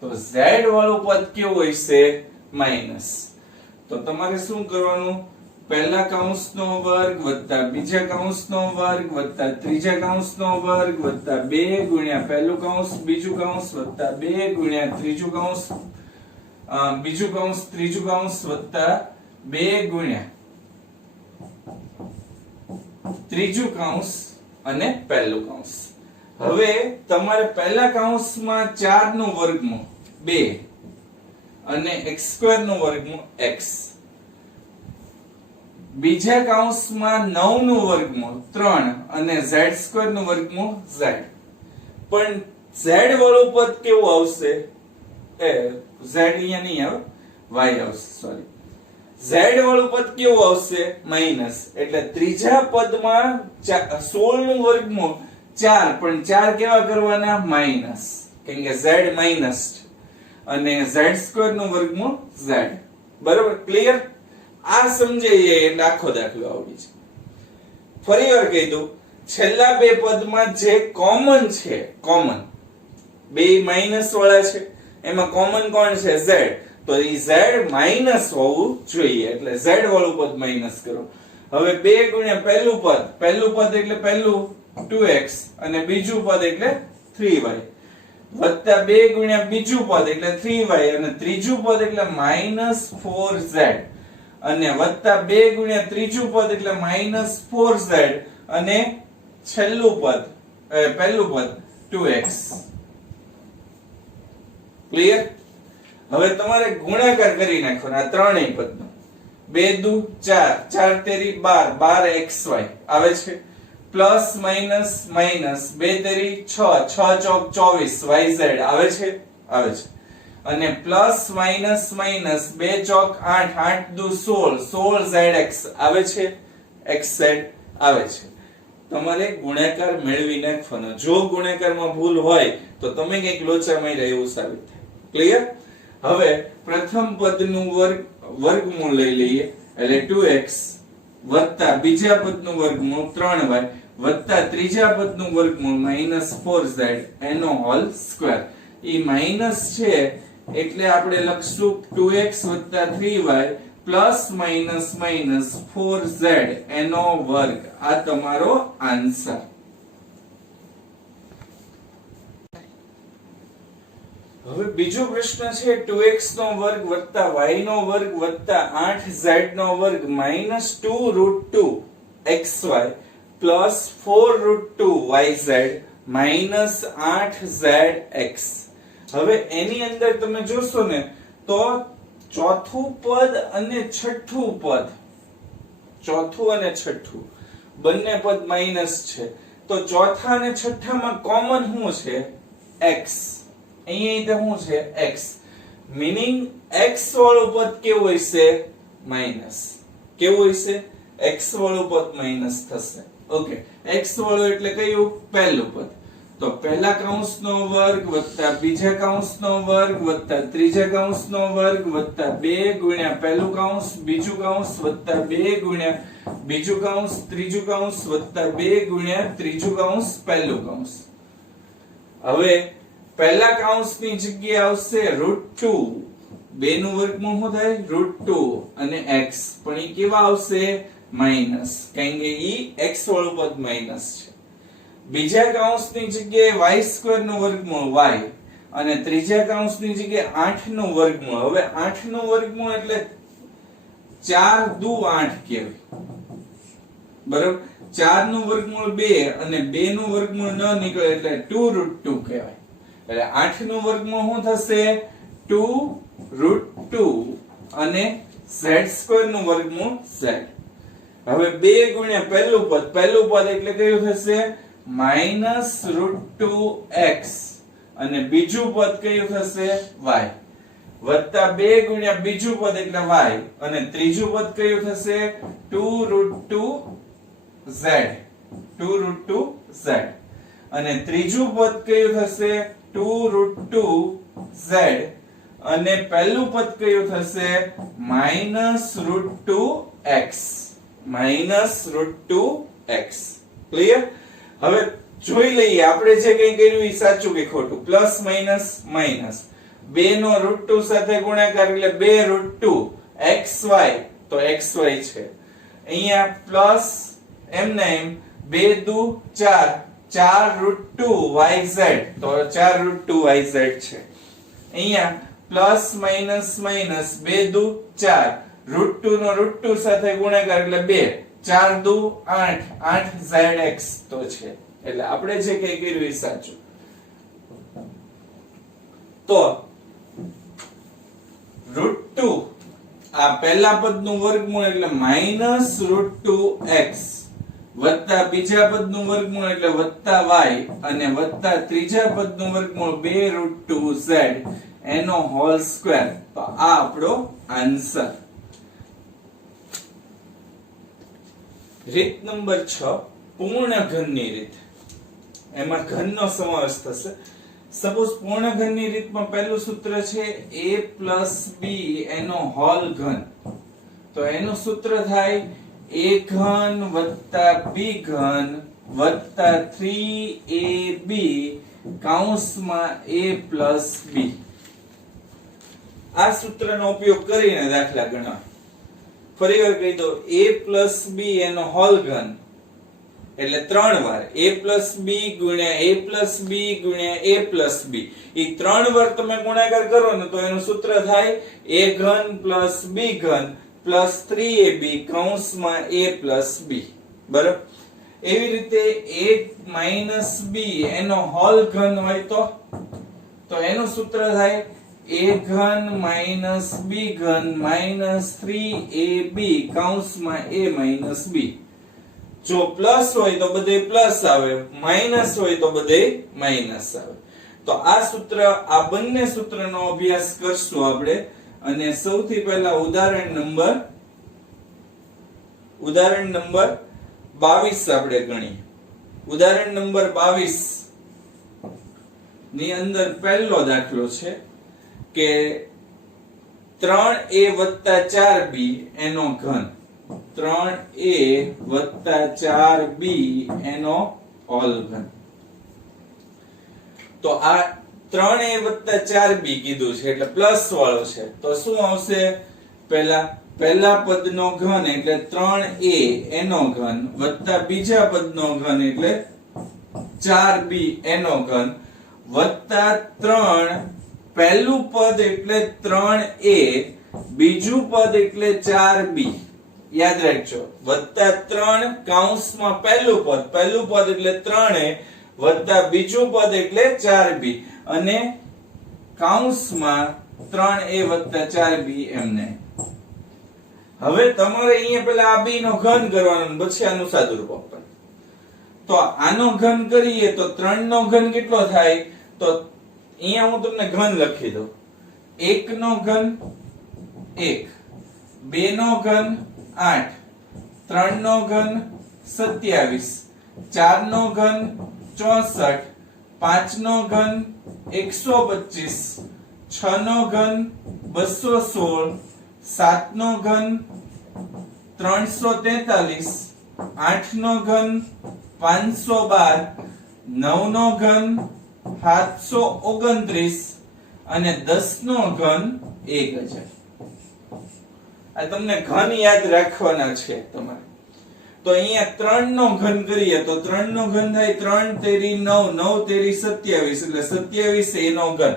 તો z વાળું પદ કેવું હશે? માઈનસ. તો તમારે શું કરવાનું? પહેલા કૌંસનો વર્ગ વત્તા બીજા કૌંસનો વર્ગ વત્તા ત્રીજા કૌંસનો વર્ગ વત્તા 2 ગુણ્યા પહેલું કૌંસ બીજું કૌંસ વત્તા 2 ગુણ્યા ત્રીજું કૌંસ બીજું કૌંસ ત્રીજું કૌંસ વત્તા 2 ગુણ્યા ત્રીજું કૌંસ અને પહેલું કૌંસ. હવે તમારે પહેલા કૌંસમાં 4 નું વર્ગમૂળ 2 અને x² નું વર્ગમૂળ x. બીજા કૌંસમાં 9 નું વર્ગમૂળ 3 અને z² નું વર્ગમૂળ z. પણ z વાળું પદ કેવું આવશે? z અહીંયા નહીં આવે, y આવશે. સોરી. z વાળું પદ કેવું આવશે? માઈનસ. એટલે ત્રીજા પદમાં 16 નું વર્ગમૂળ 4, પણ 4 કેવા કરવાના? માઈનસ, કેમ કે z માઈનસ છે. અને z² નું વર્ગમૂળ z. બરાબર, ક્લિયર? આ સમજાઈ જાય એટલે આખો દાખલો આવડી જાય. ફરી વાર કહી દઉં, છેલ્લા બે પદમાં જે કોમન છે, કોમન બે માઈનસ વાળા છે, એમાં કોમન કોણ છે? z. તો એ z માઈનસ હોવું જોઈએ, એટલે z વાળું પદ માઈનસ કરો. હવે 2 ગુણ્યા પહેલું પદ એટલે પહેલું 2x અને બીજું પદ એટલે 3y, વત્તા 2 ગુણ્યા બીજું પદ એટલે 3y અને ત્રીજું પદ એટલે -4z, અને વત્તા 2 ગુણ્યા ત્રીજું પદ એટલે -4z અને છેલ્લું પદ પહેલું પદ 2x. ક્લિયર? હવે તમારે ગુણાકાર કરી નાખવાનો આ ત્રણેય પદનો. 2 દુ 4, 4 તેરી 12, 12xy આવે છે, પ્લસ માઈનસ માઈનસ 2 તેરી 6, 6 ચોક 24 yz આવે છે, આવે છે, અને પ્લસ માઈનસ માઈનસ 2 ચોક 8, 8 દુ 16, 16zx આવે છે, xz આવે છે. તમારે ગુણાકાર મેળવી નાખવાનો. જો ગુણાકારમાં ભૂલ હોય તો તમે કંઈક લોચા માર્યા એવું સાબિત થાય. ક્લિયર? હવે પ્રથમ પદનું વર્ગમૂળ લઈ લઈએ, એટલે 2x વત્તા બીજા પદનું વર્ગમૂળ 3y વત્તા ત્રીજા પદનું વર્ગમૂળ -4z એનો હોલ સ્ક્વેર. ઈ માઈનસ છે એટલે આપણે લખશું 2x વત્તા 3y plus minus minus 4z એનો વર્ગ. આ તમારો આન્સર. હવે બીજો પ્રશ્ન છે 2x નો વર્ગ વત્તા y નો વર્ગ વત્તા 8z નો વર્ગ -2√2xy પ્લસ 4√2yz -8zx. હવે એની અંદર તમે જોશો ને તો ચોથું પદ અને છઠ્ઠું પદ, ચોથું અને છઠ્ઠું બંને પદ માઈનસ છે, તો ચોથા અને છઠ્ઠામાં કોમન શું છે? x. અહીંયા શું છે? x. મીનિંગ x વાળું પદ કેવું હશે? માઈનસ. કેવું હશે? x વાળું પદ માઈનસ થશે. ઓકે, x વાળું એટલે કયું? પહેલું પદ. તો પહેલા કૌંસનો વર્ગ વત્તા બીજા કૌંસનો વર્ગ વત્તા ત્રીજા કૌંસનો વર્ગ વત્તા 2 ગુણ્યા પહેલું કૌંસ બીજું કૌંસ વત્તા 2 ગુણ્યા બીજું કૌંસ ત્રીજું કૌંસ વત્તા 2 ગુણ્યા ત્રીજું કૌંસ પહેલું કૌંસ. હવે પહેલા કૌંસની જગ્યાએ આવશે √2, 2 નું વર્ગમૂળ શું થાય? √2 અને x, પણ ઈ કેવા આવશે? માઈનસ, કારણ કે ઈ x વાળું પદ માઈનસ છે. બીજા કૌંસની જગ્યાએ y² નું વર્ગમૂળ y અને ત્રીજા કૌંસની જગ્યાએ 8 નું વર્ગમૂળ. હવે 8 નું વર્ગમૂળ એટલે 4 દુ 8 કહેવાય. બરાબર, 4 નું વર્ગમૂળ 2 અને 2 નું વર્ગમૂળ ન નીકળે એટલે 2√2 કહેવાય. એટલે 8 નું વર્ગમૂળ શું થશે? 2√2 અને z² નું વર્ગમૂળ z. હવે 2 ગુણ્યા પહેલું પદ એટલે કયું થશે? -√2x અને બીજું પદ કયું થશે? y વત્તા 2 ગુણ્યા બીજું પદ એટલે y અને ત્રીજું પદ કયું થશે? 2√2z, 2√2z અને ત્રીજું પદ કયું થશે? 2√2z અને પહેલું પદ કયું થશે? -√2x, -√2x. ક્લિયર? હવે જોઈ લઈએ આપણે જે કંઈ કર્યું એ સાચું કે ખોટું. પ્લસ માઈનસ માઈનસ 2 નો √2 સાથે ગુણાકાર એટલે 2√2 xy, તો xy છે. અહીંયા પ્લસ એમને એમ 2 દુ 4, 4√2yz, તો 4√2yz છે. અહીંયા પ્લસ માઈનસ માઈનસ 2 દુ 4, √2 નો √2 સાથે ગુણાકાર એટલે 2, 4 દુ 8, 8zx તો છે. એટલે આપણે જે કઈ કર્યું એ સાચું. તો √2 આ પહેલા પદનું વર્ગમૂળ એટલે -√2x વત્તા બીજા પદનું વર્ગમૂળ એટલે વત્તા y અને વત્તા ત્રીજા પદનું વર્ગમૂળ 2√2z એનો હોલ સ્ક્વેર. તો આ આપણો આન્સર. રીત નંબર 6 પૂર્ણ ઘનની રીત. એમાં ઘનનો સમાવેશ થશે. સપોઝ પૂર્ણ ઘનની રીતમાં પહેલું સૂત્ર છે a + b એનો હોલ ઘન, તો એનું સૂત્ર થાય a ઘન + b ઘન + 3ab કૌંસમાં a + b. આ સૂત્રનો ઉપયોગ કરીને દાખલા ગણવા. ફરીવાર કહી દો, a + b એનો હોલ ઘન એટલે 3 વાર a + b ગુણ્યા a + b ગુણ્યા a + b. ઈ 3 વાર તમે ગુણાકાર કરો ને તો એનું સૂત્ર થાય a ઘન + b ઘન + 3ab કૌંસમાં a + b. બરાબર. એવી રીતે a - b એનો હોલ ઘન હોય તો એનું સૂત્ર થાય a ઘન - b ઘન -3ab કૌંસમાં a - b. જો પ્લસ હોય તો બધે પ્લસ આવે, માઈનસ હોય તો બધે માઈનસ આવે. તો આ સૂત્ર, આ બંને સૂત્રનો અભ્યાસ કરશું આપણે. અને સૌથી પહેલા ઉદાહરણ નંબર 22 આપણે ગણીએ. ઉદાહરણ નંબર 22 ની અંદર પહેલો દાખલો છે કે 3a + 4b એનો ઘન, 3a + 4b એનો હોલ ઘન. તો આ 3a + 4b કીધું છે એટલે પ્લસ વાળો છે, તો શું આવશે? પહેલા પદનો ઘન એટલે 3a એનો ઘન વત્તા બીજા પદનો ઘન એટલે 4b એનો ઘન વત્તા 3 પહેલું પદ એટલે 3a બીજું પદ એટલે 4b. યાદ રાખજો, વત્તા 3 કૌંસમાં પહેલું પદ એટલે 3a વત્તા બીજું પદ એટલે 4b અને કૌંસમાં 3a + 4b એમને. હવે તમારે અહીંયા પેલા આ b નો ઘન કરવાનો, પછી આનું સાદુરૂપ આપવાનું. તો આનો ઘન કરીએ તો 3 નો ઘન કેટલો થાય? તો અહીંયા હું તમને ઘન લખી દઉં. 1 નો ઘન 1, 2 નો ઘન 8, 3 નો ઘન 27, 4 નો ઘન 64, 5 નો ઘન 125, 6 નો ઘન 216, 7 નો ઘન 343, 8 નો ઘન 512, 9 નો ઘન 729 અને 10 નો ઘન 1000. આ તમને ઘન યાદ રાખવાના છે તમારે. તો અહીંયા 3 નો ઘન કરીએ તો 3 નો ઘન થાય 3 તેરી 9, 9 તેરી 27 એટલે 27 a નો ઘન.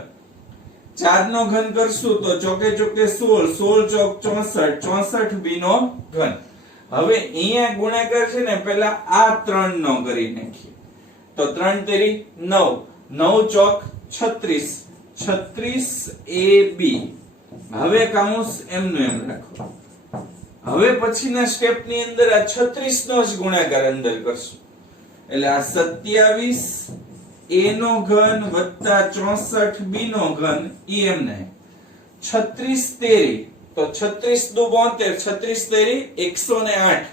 4 નો ઘન કરશું તો ચોકે ચોકે 16, 16 ચોક 64, 64 b નો ઘન. હવે અહીંયા ગુણાકાર છે ને પહેલા આ 3 નો કરી નાખીએ. તો 3 તેરી 9, 9 ચોક 36, 36ab. હવે કૌંસ એમનું એમ રાખો. હવે પછીના સ્ટેપ ની અંદર આ 36 નો જ ગુણાકાર અંદર કરશું. એટલે આ 27 a નો ઘન વત્તા 64 b નો ઘન ઈ એમને. 36 તેરી તો 36 દુ 72, 36 તેરી 108.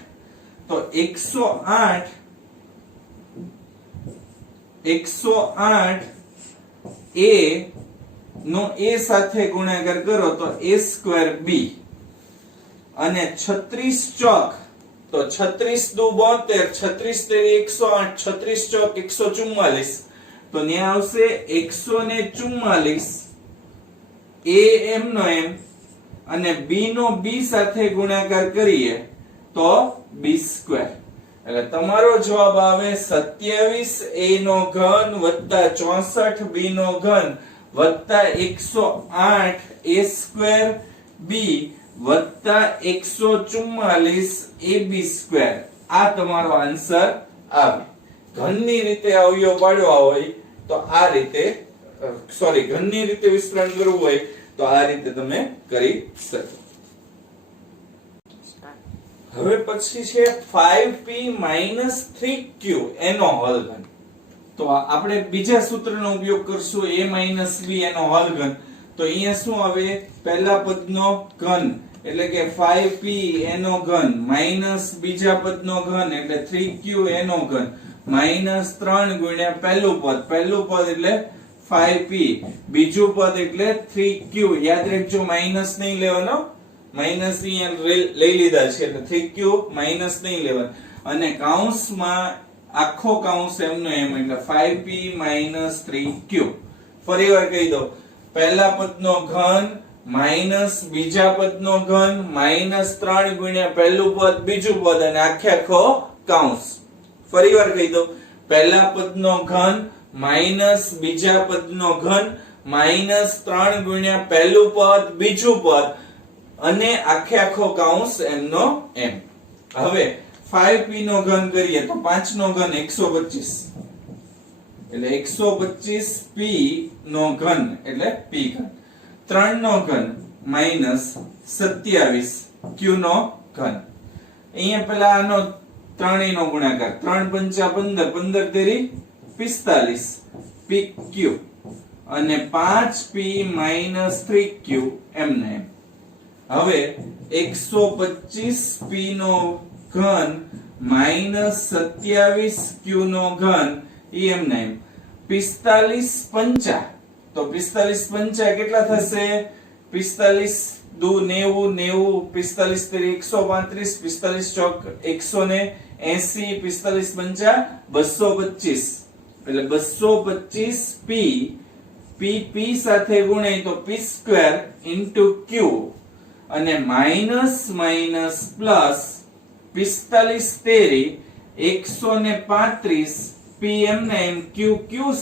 તો 108 a નો a સાથે ગુણાકાર કરો તો a²b અને 36 ચોક તો 36 દુ 72, 36 તેરી 108, 36 ચોક 144. તો ન્યા આવશે 144 a m નો m અને b નો b સાથે ગુણાકાર કરીએ તો b². એટલે તમારો જવાબ આવે 27 a નો ઘન વત્તા 64 b નો ઘન વત્તા 108 a²b વત્તા 144 ab². આ તમારો આન્સર આવે. ઘનની રીતે અવયવ પાડવા હોય તો આ રીતે, ઘનની રીતે વિસ્તરણ કરવું હોય તો આ રીતે તમે કરી શકો. હવે પછી છે 5p - 3q એનો હોલ ઘન. તો આપણે બીજા સૂત્રનો ઉપયોગ કરશું a - b એનો હોલ ઘન. તો અહીંયા શું આવે? પહેલા પદનો ઘન એટલે કે 5p એનો ઘન માઈનસ બીજા પદનો ઘન એટલે 3q એનો ઘન -3 ગુણ્યા પહેલું પદ એટલે 5p, બીજું પદ એટલે 3q, યાદ રાખજો માઈનસ નહીં લેવાનો, માઈનસ અહીંયા લઈ લીધા છે એટલે 3q માઈનસ નહીં લેવાનું, અને કૌંસમાં આખો કૌંસ એમનો એમ એટલે 5p - 3q. ફરીવાર કહી દો, પહેલા પદનો ઘન માઈનસ બીજા પદનો ઘન માઈનસ 3 ગુણ્યા પહેલું પદ બીજું પદ અને આખે આખો કૌંસ. ફરીવાર કહી દો, પહેલા પદનો ઘન માઈનસ બીજા પદનો ઘન માઈનસ 3 ગુણ્યા પહેલું પદ બીજું પદ અને આખે આખો કૌંસ એમનો એમ. હવે 5p નો ઘન કરીએ તો 5 નો ઘન 125 એટલે 125p નો ઘન એટલે p ઘન. 3 નો ઘન માઈનસ 27q નો ઘન. અહીંયા પેલા આનો ત્રણેય નો ગુણાકાર 3 પંચા 15 15 તેરી 45 pq અને 5p - 3q એમને એમ. હવે 125p નો ઘન માઈનસ 27q નો ઘન ઈ એમને એમ. 45 પંચા તો 45 પંચા કેટલા થશે? 45 દુ 90 90 45 તેરી 135 45 ચોક 180 45 પંચા 225 એટલે 225p p સાથે ગુણાય તો p² * q અને માઈનસ માઈનસ પ્લસ 45 તેરી 135 p એમને એમ q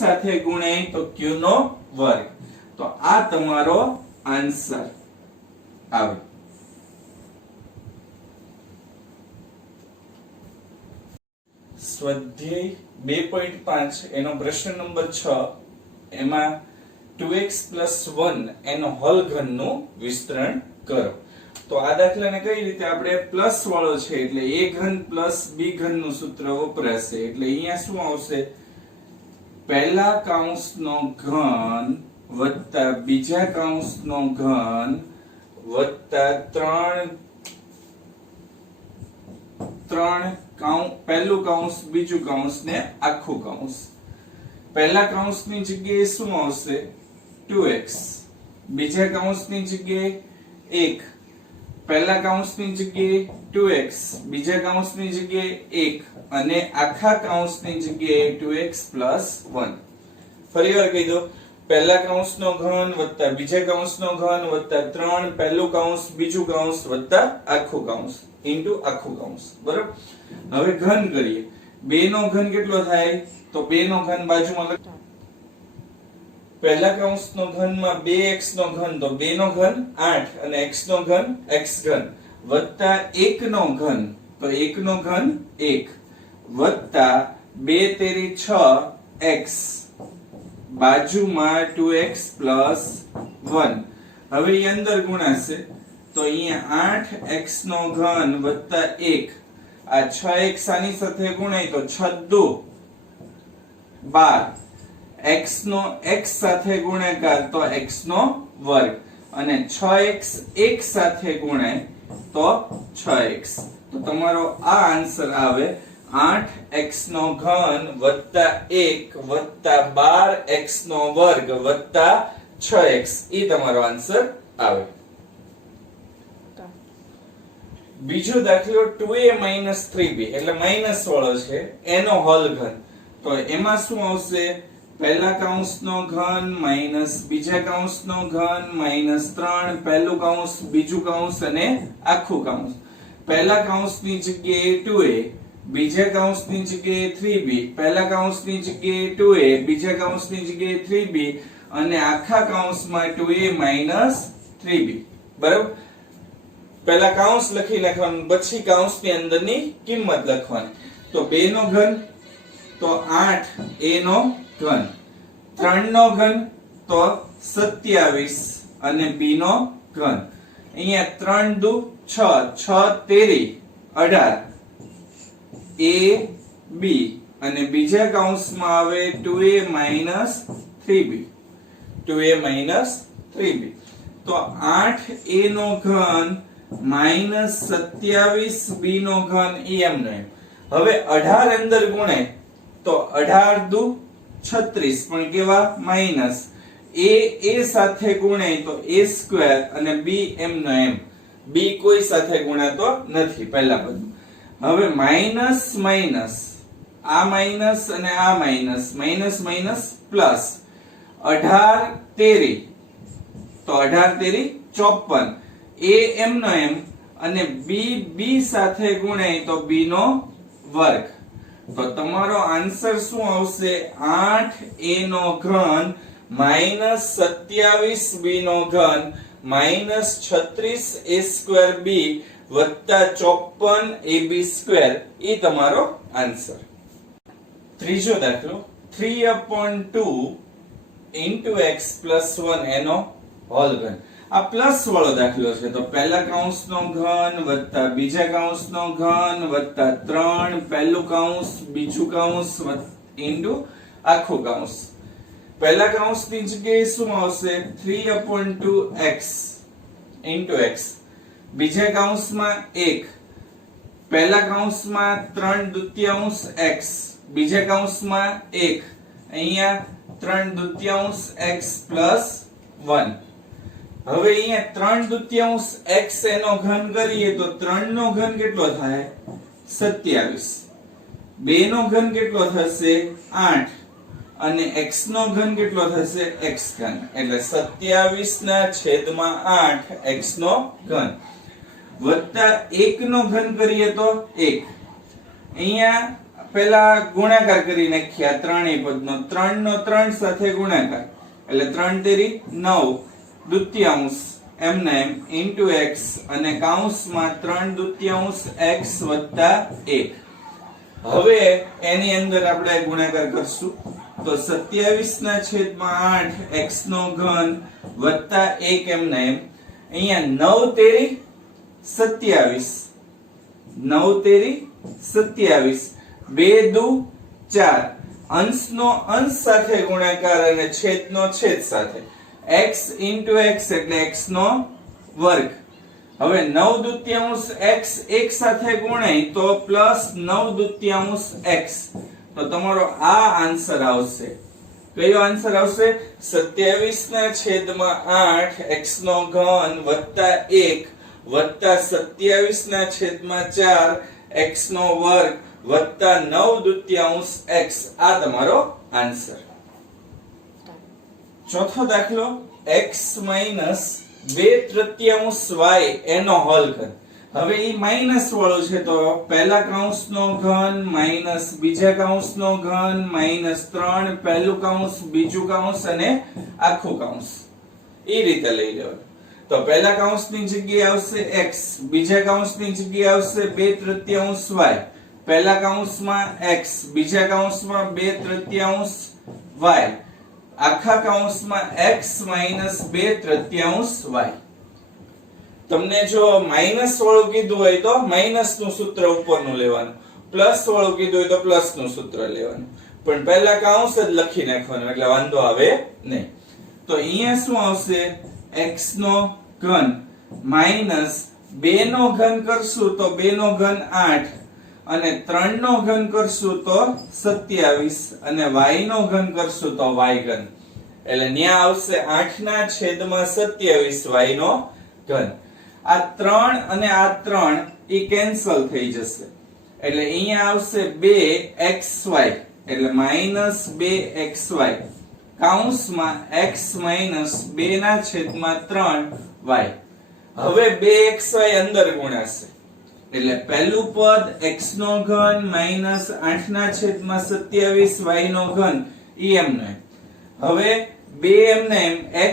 સાથે ગુણાય તો q નો વર્ગ. તો આ તમારો આન્સર આવે. સ્વાધ્યાય 2.5 એનો પ્રશ્ન નંબર 6 એમાં 2x + 1 એનો હલ ઘનનું વિસ્તરણ કરો. તો આ દાખલાને કઈ રીતે આપણે પ્લસ વાળો છે એટલે a ઘન પ્લસ b ઘનનું સૂત્ર વપરાશે. એટલે અહીંયા શું આવશે? પહેલા કૌંસનો ઘન વત્તા બીજા કૌંસનો ઘન વત્તા 3 પહેલું કૌંસ બીજું કૌંસ ને આખું કૌંસ. પહેલા કૌંસની જગ્યાએ શું આવશે? 2x, બીજા કૌંસની જગ્યાએ 1, પહેલા કૌંસની જગ્યાએ 2x, બીજા કૌંસની જગ્યાએ 1 અને આખા કૌંસની જગ્યાએ 2x + 1. ફરીવાર કહી દો, પહેલા કૌંસનો ઘન વત્તા બીજા કૌંસનો ઘન વત્તા 3 પહેલું કૌંસ બીજું કૌંસ વત્તા આખું કૌંસ ઇન્ટુ આખું કૌંસ. બરાબર. હવે ઘન કરીએ. 2 નો ઘન કેટલો થાય? તો 2 નો ઘન બાજુમાં લખો. પહેલા કૌંસનો ઘનમાં 2x નો ઘન તો 2 નો ઘન 8 અને x નો ઘન x ઘન વત્તા 1 નો ઘન તો 1 નો ઘન 1 વત્તા 2 તેરી 6x બાજુમાં 2x + 1. હવે એ અંદર ગુણાશે તો અહીંયા 8x નો ઘન વત્તા 1 આ 6x આની સાથે ગુણાય તો 6 દુ 12 x નો x સાથે ગુણાકાર તો x નો વર્ગ અને 6x 1 સાથે ગુણાય તો 6x. તો તમારો આ આન્સર આવે 8x નો ઘન વત્તા 1 વત્તા 12x નો વર્ગ વત્તા 6x. ઈ તમારો આન્સર આવે. બીજો દાખલો 2a - 3b એટલે માઈનસ વાળો છે એનો હલ ઘન. તો એમાં શું આવશે? પહેલા કૌંસનો ઘન માઈનસ બીજા કૌંસનો ઘન માઈનસ 3 પહેલું કૌંસ બીજું કૌંસ અને આખું કૌંસ. પહેલા કૌંસની જગ્યાએ 2a, બીજા કૌંસની જગ્યાએ 3b, પહેલા કૌંસની જગ્યાએ 2a, બીજા કૌંસની જગ્યાએ 3b અને આખા કૌંસમાં 2a - 3b. બરાબર. પહેલા કૌંસ લખી નાખવાનું પછી કૌંસની અંદરની કિંમત લખવાની. તો 2 નો ઘન તો 8a નો ઘન, 3 નો ઘન તો 27 અને b નો ઘન. અહીંયા 3 દુ 6 6 તેરી 18 a b અને બીજા કૌંસમાં આવે 2a - 3b 2a - 3b. તો 8a નો ઘન -27b નો ઘન એમ ને. હવે 18 અંદર ગુણે તો 18 દુ 36 પણ કેવા માઈનસ a સાથે ગુણાય તો a સ્ક્વેર અને b એમ નો એમ b કોઈ સાથે ગુણાતો નથી પહેલા પદ હવે માઈનસ માઈનસ આ માઈનસ અને આ માઈનસ માઈનસ માઈનસ પ્લસ 18 તેરી તો 18 તેરી 54 a એમ નો એમ અને b સાથે ગુણાય તો b નો વર્ગ તો તમારો આન્સર શું આવશે 8a નો ઘન માઈનસ 27b નો ઘન માઈનસ 36a સ્ક્વેર b વત્તા 54ab સ્ક્વેર એ તમારો આન્સર. ત્રીજો દાખલો 3/2 into x plus 1 એનો હોલ ઘન. આ પ્લસ વાળો દાખલો છે તો પહેલા કૌંસનો ઘન વત્તા બીજા કૌંસનો ઘન વત્તા 3 પહેલું કૌંસ બીજું કૌંસ ઇન્ટુ આખું કૌંસ. પહેલા કૌંસની જગ્યાએ શું આવશે 3/2x into x. બીજા કૌંસમાં 1 પહેલા કૌંસમાં 3/2 x બીજા કૌંસમાં 1 અહીંયા 3/2 x plus 1. હવે અહીંયા 3/2 x એનો ઘન કરીએ તો 3 નો ઘન કેટલો થાય 27 2 નો ઘન કેટલો થશે 8 અને x નો ઘન કેટલો થશે x ઘન એટલે 27 ના છેદમાં 8 x નો ઘન વત્તા 1 નો ઘન કરીએ તો 1 અહીંયા પહેલા ગુણાકાર કરી નાખ્યા ત્રણેય પદનો 3 નો 3 સાથે ગુણાકાર એટલે 3 તેરી 9 દ્વિતીયાંશ એમને એમ ઇન્ટુ x અને કૌંસમાં 3/2 x વત્તા 1. હવે એની અંદર આપણે ગુણાકાર કરશું તો 27 ના છેદમાં 8 x નો ઘન વત્તા 1 એમને એમ અહીંયા 9 તેરી 27 9 તેરી 27 2 દુ 4 અંશનો અંશ સાથે ગુણાકાર અને છેદનો છેદ સાથે x into x એટલે x નો વર્ગ. હવે 9/2 x એક સાથે ગુણાય તો પ્લસ 9/2 x તો તમારો આ આન્સર આવશે. કયો આન્સર આવશે 27 ના છેદમાં 8 x નો ઘન વત્તા 1 વત્તા 27 ના છેદમાં 4 x નો વર્ગ વત્તા 9/2 x આ તમારો આન્સર. ચોથો દાખલો x minus 2/3 y એનો હોલ ઘન. હવે ઈ માઈનસ વાળો છે તો પહેલા કૌંસનો ઘન માઈનસ બીજા કૌંસનો ઘન માઈનસ 3 પહેલું કૌંસ બીજું કૌંસ અને આખું કૌંસ ઈ રીતે લઈ લેવાનું. તો પહેલા કૌંસની જગ્યાએ આવશે x બીજા કૌંસની જગ્યાએ આવશે 2/3 y પહેલા કૌંસમાં x બીજા કૌંસમાં 2/3 y આખા કૌંસમાં x minus 2/3 y. તમને જો માઈનસ વાળું કીધું હોય તો માઈનસ નું સૂત્ર ઉપરનું લેવાનું પ્લસ વાળું કીધું હોય તો પ્લસ નું સૂત્ર લેવાનું પણ પહેલા કૌંસ જ લખી નાખવાનું એટલે વાંધો આવે નહીં. તો અહીંયા શું આવશે x નો ઘન માઈનસ 2 નો ઘન કરશું તો 2 નો ઘન 8 અને 3 નો ઘન કરશું તો 27 અને y નો ઘન કરશું તો y ઘન એટલે ન્યા આવશે 8 ના છેદમાં 27 y નો ઘન. આ 3 અને આ 3 ઈ કેન્સલ થઈ જશે એટલે અહીંયા આવશે 2xy એટલે -2xy કૌંસમાં x - 2 ના છેદમાં 3y. હવે 2xy અંદર ગુણાશે એટલે પહેલું પદ x નો ઘન -8 ના છેદમાં 27 y નો ઘન ઈ એમને. હવે 2 એમને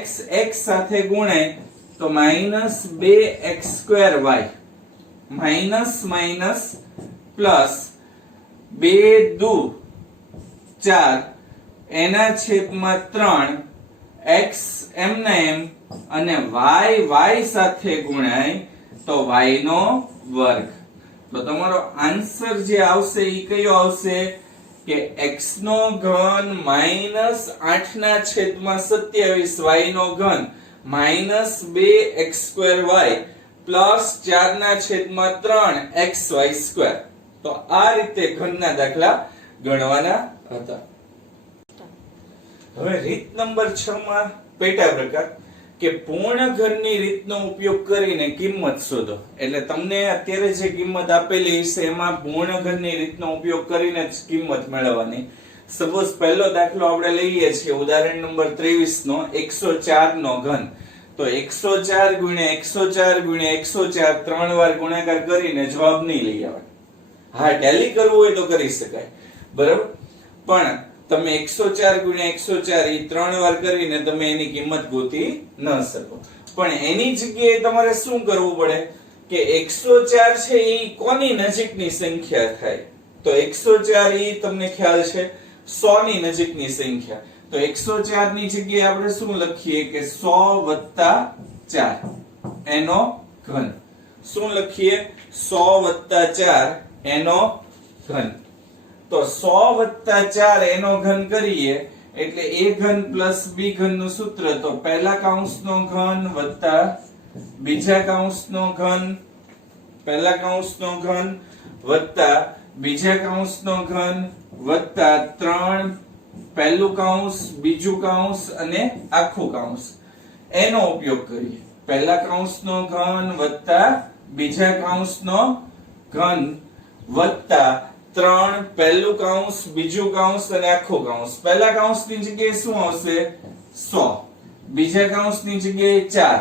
x x સાથે ગુણાય તો -2x2y માઈનસ માઈનસ પ્લસ 2 દુ 4 એના છેદમાં 3 x એમને એમ અને y સાથે ગુણાય તો y નો વર્ગ. તો તમારો આન્સર જે આવશે ઈ કયો આવશે કે x નો ઘન -8 ના છેદમાં 27 y નો ઘન -2x2y પ્લસ 4 ના છેદમાં 3xy2. તો આ રીતે ઘનના દાખલા ગણવાના હતા. હવે રીત નંબર 6 માં પેટા પ્રકાર કે પૂર્ણ ઘનની રીતનો ઉપયોગ કરીને કિંમત શોધો. એટલે તમને અત્યારે જે કિંમત આપેલી છે એમાં પૂર્ણ ઘનની રીતનો ઉપયોગ કરીને જ કિંમત મેળવવાની. સપોઝ પહેલો દાખલો આપણે લઈએ છીએ ઉદાહરણ નંબર 23 નો 104 નો ઘન. તો 104 ગુણ્યા 104 ગુણ્યા 104 ત્રણ વાર ગુણાકાર કરીને જવાબ નહીં લઈ આવે. હા, ટેલી કરવું હોય તો કરી શકાય, બરાબર, પણ તમે 104 ગુણ્યા 104 ઈ ત્રણ વાર કરીને તમે એની કિંમત ગોતી ન શકો. પણ એની જગ્યાએ તમારે શું કરવું પડે કે 104 છે ઈ કોની નજીકની સંખ્યા થાય? તો 104 ઈ તમને ખ્યાલ છે 100 ની નજીકની સંખ્યા. તો 104 ની જગ્યાએ આપણે શું લખીએ કે 100 + 4 એનો ઘન. શું લખીએ? 100 + 4 એનો ઘન. તો 100 + 4 એનો ઘન કરીએ એટલે a ઘન + b ઘન નું સૂત્ર તો પહેલા કૌંસનો ઘન વત્તા બીજા કૌંસનો ઘન, પહેલા કૌંસનો ઘન વત્તા બીજા કૌંસનો ઘન વત્તા 3 પહેલું કૌંસ, બીજું કૌંસ અને આખું કૌંસ એનો ઉપયોગ કરીએ. પહેલા કૌંસનો ઘન વત્તા બીજા કૌંસનો ઘન વત્તા 3 પહેલું કૌંસ, બીજું કૌંસ અને આખું કૌંસ. પહેલા કૌંસની જગ્યાએ શું આવશે? 100. બીજા કૌંસની જગ્યાએ 4.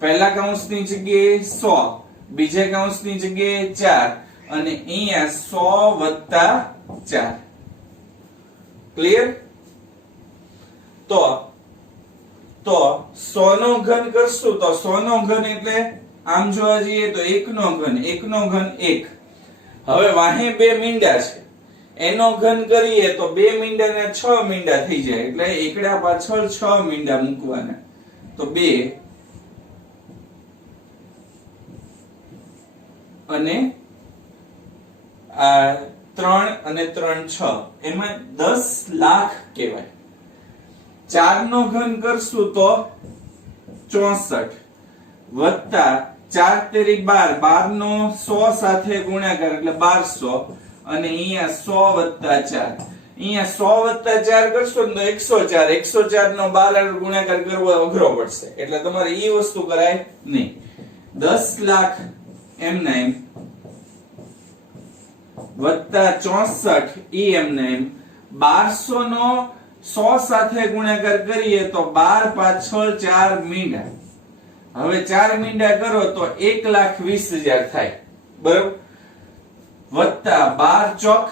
પહેલા કૌંસની જગ્યાએ 100, બીજા કૌંસની જગ્યાએ 4 અને અહીંયા 100 + 4. ક્લિયર? તો 100 નો ઘન કરશું તો 100 નો ઘન એટલે આમ જોવા જઈએ તો 1 નો ઘન, 1 નો ઘન 1. હવે વાહે બે મીંડા છે એનો ઘન કરીએ તો બે મીંડા ને 6 મીંડા થઈ જાય એટલે એકડા પાછળ 6 મીંડા મૂકવાના. તો 2 અને આ 3 અને 3 6 એમાં 10 લાખ કહેવાય. 4 નો ઘન કરશું તો 64 વત્તા 4 તેરી 12, 12 નો 100 સાથે ગુણાકાર એટલે 1200 અને અહીંયા 100 + 4. અહીંયા 100 + 4 કરશો ને તો 104. 104 નો 12 ગુણાકાર કરવો અઘરો પડશે એટલે તમારે ઈ વસ્તુ કરાય નહીં. 10 લાખ એમના એમ વત્તા 64 ઈ એમના એમ 1200 નો 100 સાથે ગુણાકાર કરીએ તો 12 પાછળ 4 મીંડા. હવે 4 મીંડા કરો તો 1,20,000 થાય, બરાબર, વત્તા 12 ચોક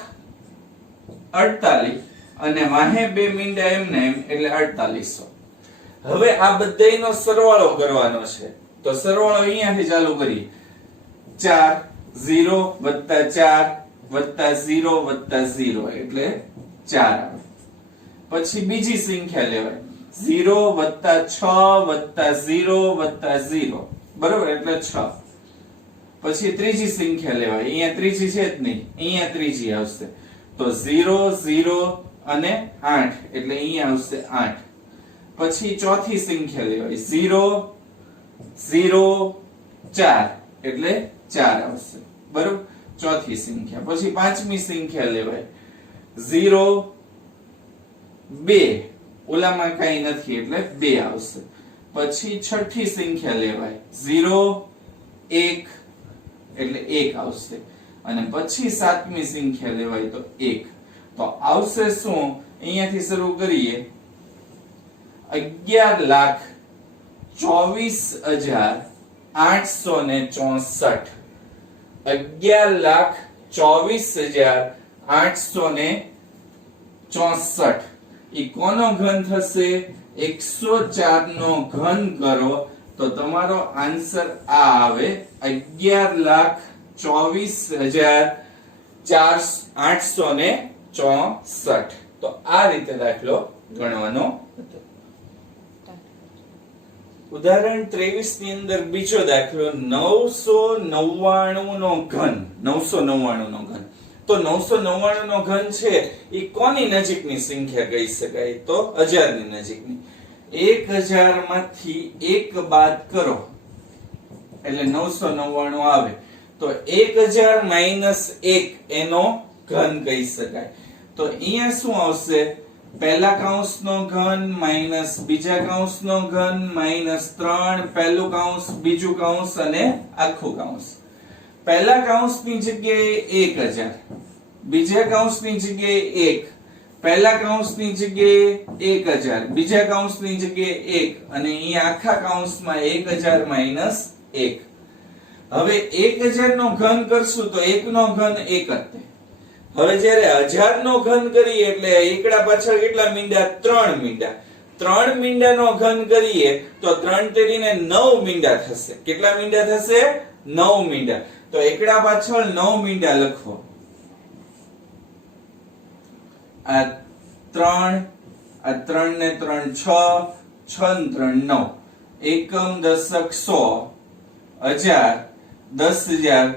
48 અને વાહે બે મીંડા એમને એમ એટલે 4800. હવે આ બધાયનો સરવાળો કરવાનો છે તો સરવાળો અહીંયાથી ચાલુ કરીએ. 4 0 + 4 + 0 + 0 એટલે 4 આવે. પછી બીજી સંખ્યા લેવાય 0 + 6 + 0 + 0, બરોબર, એટલે 6. પછી ત્રીજી સંખ્યા લેવાય. અહીંયા ત્રીજી છે જ નહીં, અહીંયા ત્રીજી આવશે તો 0 0 અને 8 એટલે અહીંયા આવશે 8. પછી ચોથી સંખ્યા લેવાય 0 0 4 એટલે 4 આવશે, બરોબર, ચોથી સંખ્યા. પછી પાંચમી સંખ્યા લેવાય 0 2, ઓલામાં કઈ નથી એટલે 2 આવશે. પછી છઠ્ઠી સંખ્યા લેવાય 0 1 એટલે 1 આવશે અને પછી સાતમી સંખ્યા લેવાય તો 1. તો આવશે શું? અહીંયાથી શરૂ કરીએ 11,24,864. 11,24,864 ઈ કોનો ઘન થશે? 104 નો ઘન કરો તો તમારો આન્સર આ આવે 11,24,864. તો આ રીતે દાખલો ગણવાનો હતો. ઉદાહરણ 23 ની અંદર બીજો દાખલો 999 નો ઘન. 999 નો ઘન. તો 999 નો ઘન છે એ કોની નજીકની સંખ્યા કહી શકાય? તો 1000 ની નજીકની. 1000 માંથી 1 બાદ કરો એટલે 999 આવે તો 1000 - 1 એનો ઘન કહી શકાય. તો અહીંયા શું આવશે? પહેલા કૌંસનો ઘન માઈનસ બીજા કૌંસનો ઘન માઈનસ 3 પહેલું કૌંસ બીજું કૌંસ અને આખું કૌંસ. પહેલા કૌંસની જગ્યાએ 1000, બીજા કૌંસની જગ્યાએ 1, પહેલા કૌંસની જગ્યાએ 1000, બીજા કૌંસની જગ્યાએ 1 અને અહીં આખા કૌંસમાં 1000 માઈનસ 1. હવે 1000 નો ઘન કરશું તો 1 નો ઘન 1 જ થાય. હવે જ્યારે 1000 નો ઘન કરીએ એટલે એકડા પાછળ કેટલા મીંડા? 3 મીંડા. 3 મીંડાનો ઘન કરીએ તો 3 તેરીને 9 મીંડા થશે. કેટલા મીંડા થશે? 9 મીંડા. તો એકડા પાછળ 9 મીંડા લખો. આ 3, આ 3 ને 3 6, 6 ને 3 9. એકમ, દશક, 100, 1000, 10000,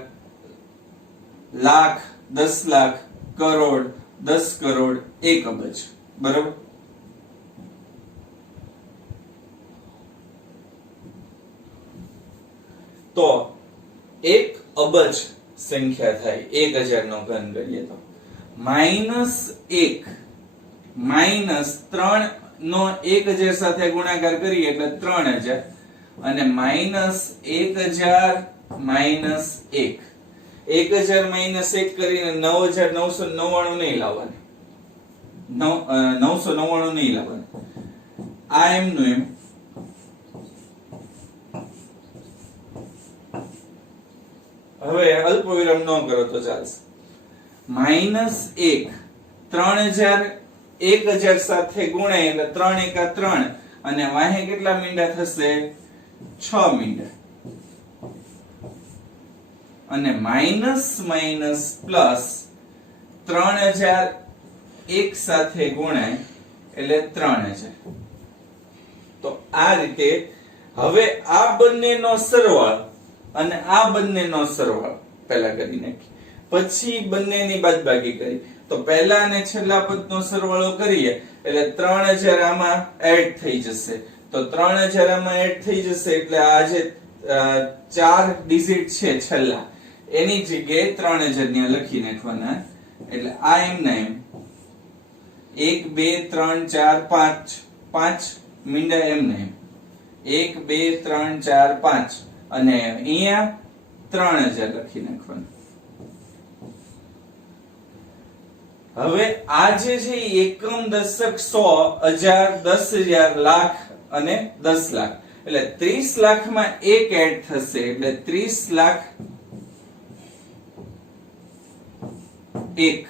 લાખ, 10 લાખ, કરોડ, 10 કરોડ, 1 અબજ. બરાબર? તો 1 અબજ સંખ્યા થાય 1000 નો ઘન કરીએ તો. -1 માઈનસ 3 નો 1000 સાથે ગુણાકાર કરીએ એટલે 3000 અને -1000 માઈનસ 1. 1000 માઈનસ 1 કરીને 9999 નહીં લાવવાની. 999 નહીં લાવવાની. આ એમનું એમ. હવે અલ્પ વિરામ ન કરો તો ચાલશે. -1 3000 1000 સાથે ગુણાય એટલે 3 એકા 3 અને વાહે કેટલા મીંડા થશે? 6 મીંડા. અને માઈનસ માઈનસ પ્લસ 3000 1 સાથે ગુણાય એટલે 3000. તો આ રીતે હવે આ બંનેનો સરવાળો અને આ બંનેનો સરવાળો પહેલા કરી નાખી, પછી બંનેની બાદબાકી કરી. તો પહેલા અને છેલ્લા પદનો સરવાળો કરીએ એટલે 3000 આમાં એડ થઈ જશે. તો 3000 આમાં એડ થઈ જશે એટલે આ જે 4 ડિજિટ છે છેલ્લા એની જગ્યાએ 3000 ને લખી નાખવાના. એટલે આ એમના એમ 1 2 3 4 5 5 મીંડા એમના એમ 1 2 3 4 5 અને અહીંયા 3000 લખી નાખવાનું. હવે આ જે છે એકમ, દશક, 100, 1000, 10000, લાખ અને 10 લાખ એટલે 30 લાખમાં 1 એડ થશે એટલે 30 લાખ 1.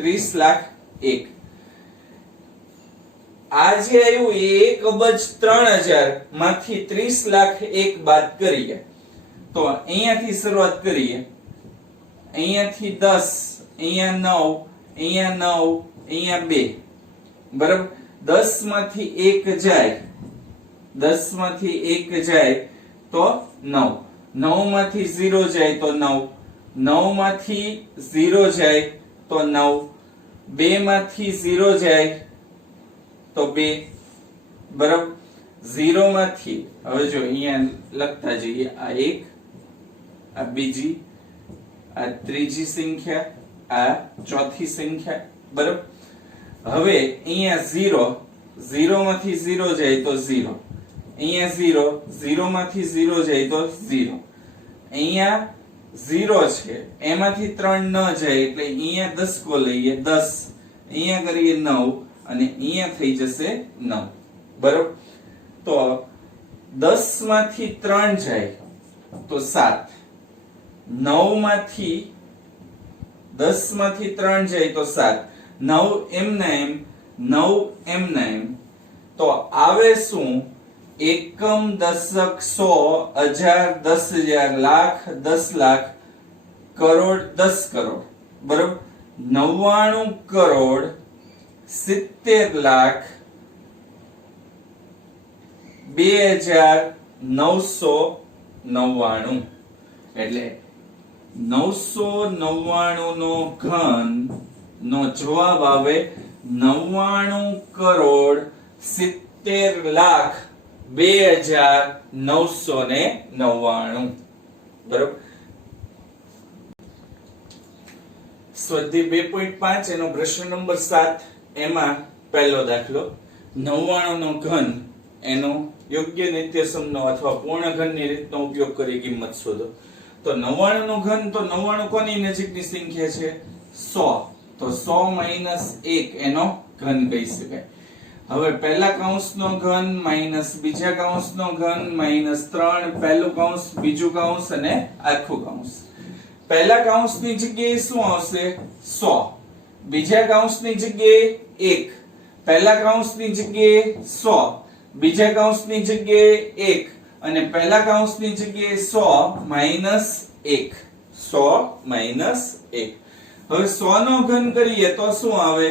30 લાખ 1. આ જે આવ્યું એ 1 અબજ 3000 માંથી 30 લાખ 1 બાદ કરીએ તો અહીંયાથી શરૂઆત કરીએ. અહીંયાથી 10, અહીંયા 9, અહીંયા 9, અહીંયા 2. બરાબર? 10 માંથી 1 જાય, 10 માંથી 1 જાય તો 9, 9 માંથી 0 જાય તો 9, 9 માંથી 0 જાય તો 9, 2 માંથી 0 જાય તો 2. બરાબર? 0 માંથી હવે જો અહીંયા લખતા જઈએ. આ 1, આ બીજી, આ ત્રીજી સંખ્યા, આ ચોથી સંખ્યા. બરાબર? હવે અહીંયા 0, 0 માંથી 0 જાય તો 0, અહીંયા 0, 0 માંથી 0 જાય તો 0, અહીંયા 0 છે એમાંથી 3 ન જાય એટલે અહીંયા 10 કો લઈએ 10, અહીંયા કરીએ 9 અને અહીંયા થઈ જશે 9. બરાબર? તો 10 માંથી 3 જાય તો 7, 9 માંથી 10 માંથી 3 જાય તો 7, 9 એમના એમ, 9 એમના એમ. તો આવે શું? એકમ, દશક, 100, 1000, 10000, લાખ, 10 લાખ, કરોડ, 10 કરોડ. બરાબર? 99 કરોડ 70 લાખ 2999. એટલે 999 નો ઘન નો જવાબ આવે 99 કરોડ 70 લાખ 2999. બરાબર? સ્વાધ્યાય 2.5 એનો પ્રશ્ન નંબર 7 એમાં પહેલો દાખલો 99 નો ઘન એનો યોગ્ય નિત્યસમનો અથવા પૂર્ણ ઘનની રીતનો ઉપયોગ કરી કિંમત શોધો. તો 99 નો ઘન, તો 99 કોની નજીકની સંખ્યા છે? 100. તો 100 - 1 એનો ઘન કહી શકાય. હવે પહેલા કૌંસનો ઘન માઈનસ બીજા કૌંસનો ઘન માઈનસ 3 પહેલું કૌંસ બીજું કૌંસ અને આખું કૌંસ. પહેલા કૌંસની જગ્યાએ શું આવશે? 100. બીજા કૌંસની જગ્યાએ 1. પહેલા કૌંસની જગ્યાએ 100, બીજા કૌંસની જગ્યાએ 1 અને પહેલા કૌંસની જગ્યાએ 100 માઈનસ 1. 100 માઈનસ 1. હવે 100 નો ઘન કરીએ તો શું આવે?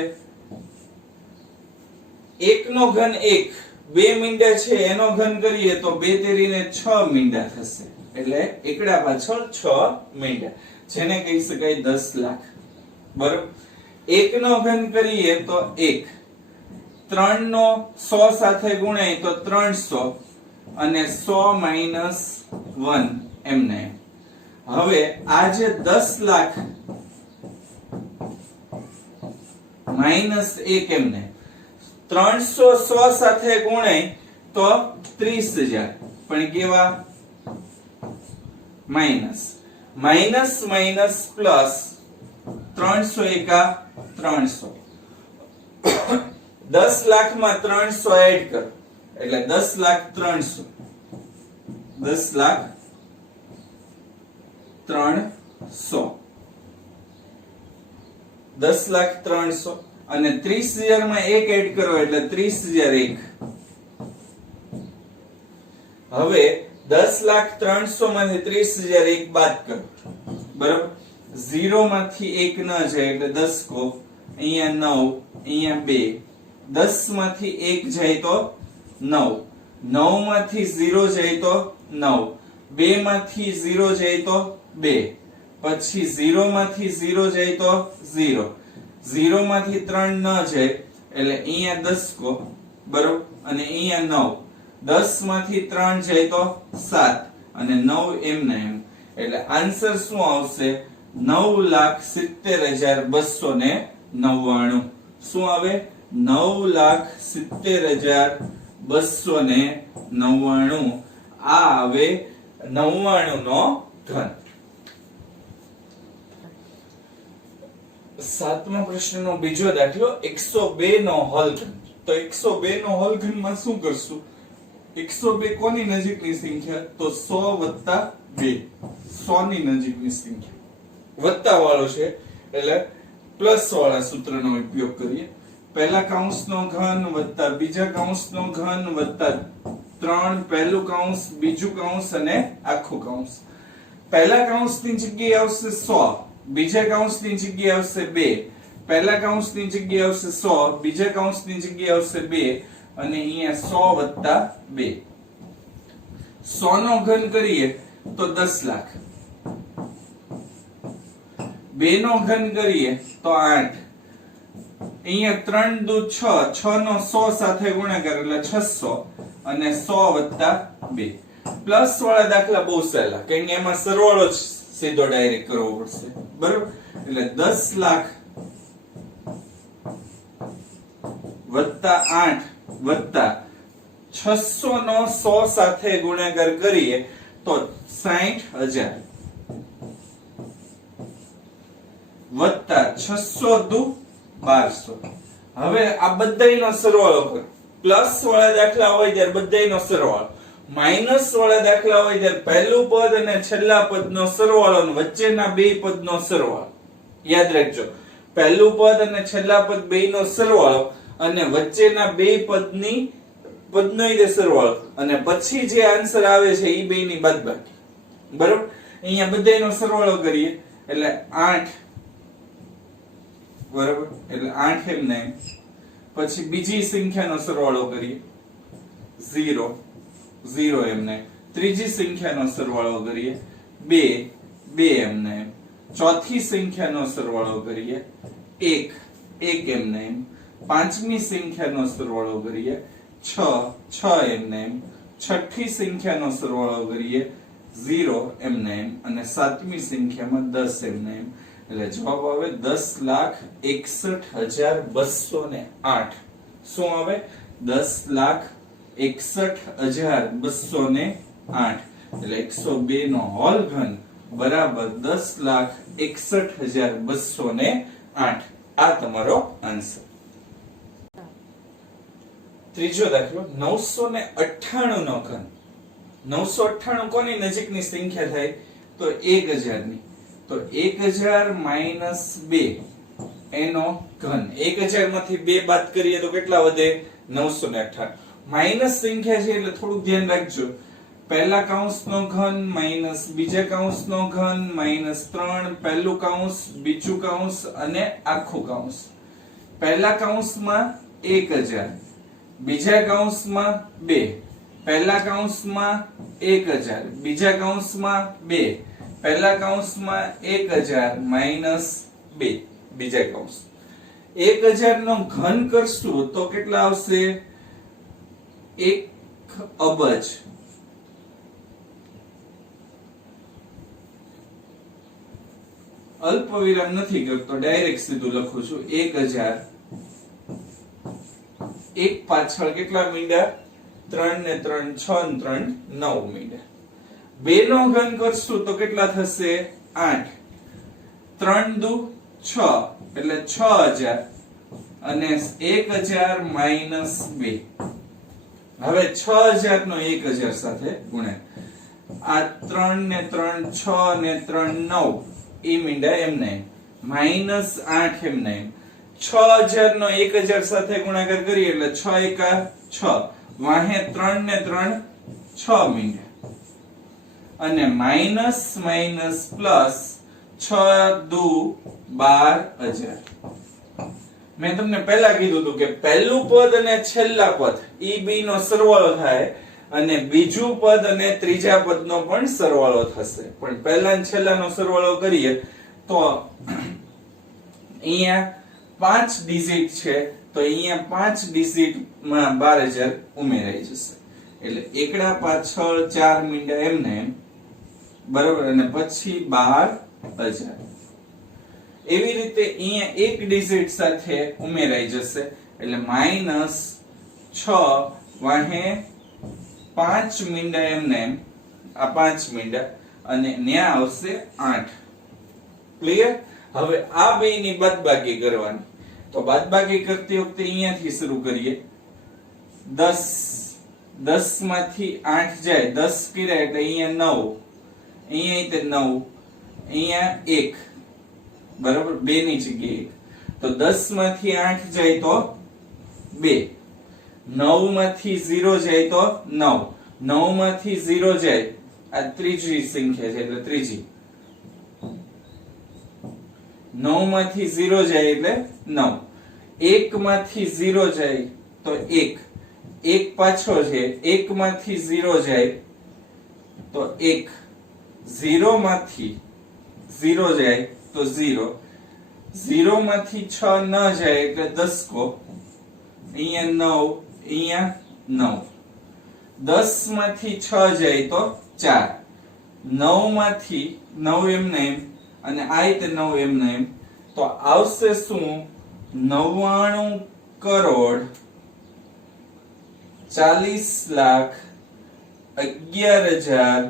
1 નો ઘન 1, 2 મીંડા છે એનો ઘન કરીએ તો 2 તેરીને 6 મીંડા થશે. એટલે એકડા પાછળ 6 મીંડા, જેને કહી શકાય 10 લાખ. બરોબર. 1 નો ઘન કરીએ તો 1, 3 નો 100 સાથે ગુણાય તો 300 અને 100 માઈનસ 1 એમને. હવે આ જે 10 લાખ માઈનસ 1 એમને, 300 100 સાથે ગુણાય તો 30,000, પણ કેવા? માઈનસ માઈનસ માઈનસ પ્લસ 300 એકા 300. 10 લાખ માં 300 એડ કરો એટલે 10 લાખ 300. 10 લાખ 300. 10 લાખ 300 અને 30,000 માં 1 એડ કરો એટલે 30,001. હવે 10 લાખ 300 માંથી 30,001 બાદ કરો. બરાબર. 0 માંથી 1 ન જાય એટલે 10 કો, અહીંયા 9, અહીંયા 2. 10 માંથી 1 જાય તો 9, 9 માંથી 0 જાય તો 9, 2 માંથી 0 જાય તો 2, પછી 0 માંથી 0 જાય તો 0, 0 માંથી 3 ન જાય એટલે અહીંયા 10 કો, બરોબર, અને અહીંયા 9, 10 માંથી 3 જાય તો 7 અને 9 એમને એમ. એટલે આન્સર શું આવશે? 9,70,299. શું આવે? 9,70,299. આ આવે 99 નો ઘન. સાતમા પ્રશ્નનો બીજો દાખલો 102 નો હલઘન. તો 102 નો હલઘનમાં શું કરશું? 102 કોની નજીકની સંખ્યા? તો 100 + 2. 100 ની નજીકની સંખ્યા. વત્તા વાળો છે એટલે પ્લસ વાળા સૂત્રનો ઉપયોગ કરીએ. પહેલા કૌંસનો ઘન વત્તા બીજા કૌંસનો ઘન વત્તા 3 પહેલું કૌંસ બીજું કૌંસ અને આખું કૌંસ. પહેલા કૌંસની જગ્યાએ આવશે 100, બીજા કૌંસની જગ્યાએ આવશે 2, પહેલા કૌંસની જગ્યાએ આવશે 100, બીજા કૌંસની જગ્યાએ આવશે 2 અને અહીંયા 100 + 2. 100 નો ઘન કરીએ તો 10 લાખ, 2 નો ઘન કરીએ તો 8, અહીંયા 3 દુ 6, 6 નો 100 સાથે ગુણાકાર એટલે 600 અને 100 + 2. પ્લસ વાળા દાખલા બહુ સહેલા, કારણ કે એમાં સરવાળો જ સીધો ડાયરેક્ટ કરવો પડશે. બરોબર. એટલે 10 લાખ વત્તા 8 વત્તા 600 નો 100 સાથે ગુણાકાર કરીએ તો 60,000 વત્તા 600 દુ 1200. હવે આ બધાયનો સરવાળો કરો. પ્લસ વાળા દાખલા હોય ત્યારે બધાયનો સરવાળો, માઈનસ વાળા દાખલા હોય ત્યારે પહેલું પદ અને છેલ્લા પદનો સરવાળો અને વચ્ચેના બે પદનો સરવાળો. યાદ રાખજો, પહેલું પદ અને છેલ્લા પદ બેયનો સરવાળો અને વચ્ચેના બે પદનો સરવાળો અને પછી જે આન્સર આવે છે એ બેયની બાદબાકી. બરોબર. અહીંયા બધાયનો સરવાળો કરીએ એટલે 8, બરોબર, એટલે 8 એમને. પછી બીજી સંખ્યાનો સરવાળો કરીએ 0, 0 એમને. ત્રીજી સંખ્યાનો સરવાળો કરીએ 2, 2 એમને. ચોથી સંખ્યાનો સરવાળો કરીએ 1, 1 એમને. પાંચમી સંખ્યાનો સરવાળો કરીએ 6, 6 એમને. છઠ્ઠી સંખ્યાનો સરવાળો કરીએ 0 એમને અને સાતમી સંખ્યામાં 10 એમને. એટલે જવાબ આવે 10,61,208. શું આવે 10,61,208 એટલે 102 નો હોલ ઘન બરાબર 10,61,208 આ તમારો આન્સર. ત્રીજો દાખલો 998 નો ઘન. 998 કોની નજીકની સંખ્યા થાય તો 1000 ની. તો 1000 માઈનસ 2 એનો ઘન. 1000 માંથી 2 બાદ કરીએ તો કેટલા વધે 998. માઈનસ સંખ્યા છે એટલે થોડું ધ્યાન રાખજો. પહેલા કૌંસનો ઘન માઈનસ બીજા કૌંસનો ઘન માઈનસ 3 પહેલું કૌંસ બીજું કૌંસ અને આખું કૌંસ. પહેલા કૌંસમાં 1000 બીજા કૌંસમાં 2 પહેલા કૌંસમાં 1000 બીજા કૌંસમાં 2 પહેલા કૌંસમાં 1000 માઈનસ 2 બીજા કૌંસ. 1000 નો ઘન કરશું તો કેટલા આવશે 1 અબજ. અલ્પ વિરામ નથી કરતો, ડાયરેક્ટ સીધું લખું છું 1000 એક પાછળ કેટલા મીંડા 3 ને 3 6 ને 3 9 મીંડા. 2 નો ઘન કરશું તો કેટલા થશે 8 3 દુ 6 એટલે 6000 અને 1000 માઈનસ 2. હવે 6000 નો 1000 સાથે ગુણ્યા. આ 3 ને 3 6 ને 3 9 ઈ મીંડા એમને માઈનસ 8 એમને 6000 નો 1000 સાથે ગુણાકાર કરીએ એટલે 6 એકા 6 વાહે 3 ને 3 6 મીંડા અને માઈનસ માઈનસ પ્લસ 6 દુ 12000. મેં તમને પહેલા કીધું હતું કે પહેલું પદ અને છેલ્લા પદ ઈ બે નો સરવાળો થાય અને બીજું પદ અને ત્રીજા પદનો પણ સરવાળો થશે. પણ પહેલા અને છેલ્લાનો સરવાળો કરીએ તો અહીંયા 5 ડિજિટ છે તો અહીંયા 5 ડિજિટ માં 12000 ઉમેરાઈ જશે. એટલે એકડા પાછળ 4 મીંડા એમને બરોબર અને પછી 12000. એવી રીતે અહીંયા એક ડિજિટ સાથે ઉમેરાઈ જશે એટલે માઈનસ 6 વાહે 5 મીંડા એમને આ 5 મીંડા અને ન્યા આવશે 8. ક્લિયર? હવે આ બે ની બાદબાકી કરવાની. તો બાદબાકી કરતી વખતે અહીંયાથી શરૂ કરીએ. 10 માંથી 8 જાય 10 કર્યા એટલે અહીંયા 9 અહીંયા તે 9 અહીંયા 1 બરાબર 2 ની જગ્યાએ. તો 10 માંથી 8 જાય તો 2 9 માંથી 0 જાય તો 9 9 માંથી 0 જાય આ ત્રીજી સંખ્યા છે એટલે ત્રીજી 9 માંથી 0 જાય એટલે 9 1 માંથી 0 જાય તો 1 1 પાછો છે 1 માંથી 0 જાય તો 1 0 માંથી 0 જાય તો 0 0 માંથી 6 ન જાય એટલે 10 કો અહીંયા 9 10 માંથી 6 જાય તો 4 9 માંથી 9 એમને અને આ રીતે 9 એમને તો આવશે શું 99 કરોડ 40 લાખ 11,000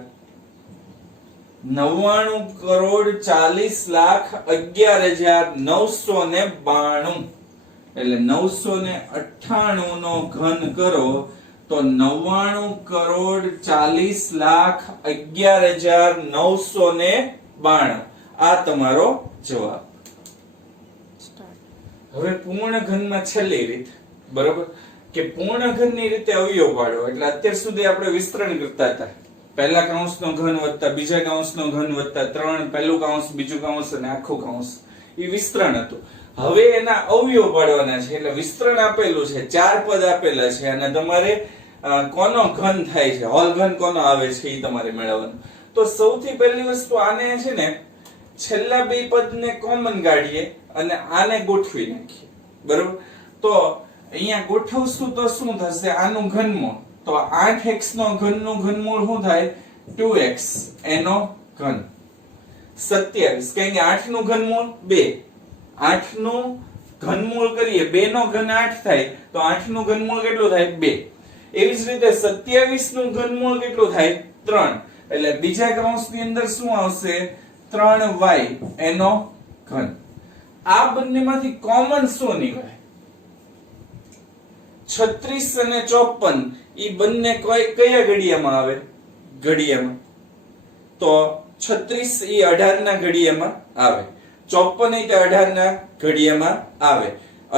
99 કરોડ 40 લાખ 11,992 એટલે 998 નો ઘન કરો તો 99 કરોડ 40 લાખ 11,992 આ તમારો જવાબ. હવે પૂર્ણ ઘનમાં છેલ્લી રીત બરોબર કે પૂર્ણ ઘનની રીતે અવયવ પાડો. એટલે અત્યાર સુધી આપણે વિસ્તરણ કરતા હતા. પહેલા કૌંસનો ઘન વત્તા બીજા કૌંસનો ઘન વત્તા 3 પહેલું કૌંસ બીજું કૌંસ અને આખું કૌંસ એ વિસ્તરણ હતું. હવે એના અવયવ પાડવાના છે એટલે વિસ્તરણ આપેલું છે 4 પદ આપેલા છે અને તમારે કોનો ઘન થાય છે હોલ ઘન કોનો આવે છે એ તમારે મેળવવાનું. તો સૌથી પહેલી વસ્તુ આને છે ને છેલ્લા બે પદને કોમન કાઢીએ અને આને ગોઠવી નાખીએ બરોબર. તો અહીંયા ગોઠવશું તો શું થશે આનું ઘનમૂળ તો 8x નો ઘનનું ઘનમૂળ શું થાય 2x એનો ઘન 27 કારણ કે 8 નું ઘનમૂળ 2 8 નું ઘનમૂળ કરીએ 2 નો ઘન 8 થાય તો 8 નું ઘનમૂળ કેટલું થાય 2. એવી જ રીતે 27 નું ઘનમૂળ કેટલું થાય 3. એટલે બીજા કૌંસની અંદર શું આવશે 3y એનો ઘન. આ બંનેમાંથી કોમન શું નીકળે 36 અને 54 ઈ બંને કયા ઘડિયામાં આવે ઘડિયામાં તો 36 ઈ 18 ના ઘડિયામાં આવે 54 ઈ 18 ના ઘડિયામાં આવે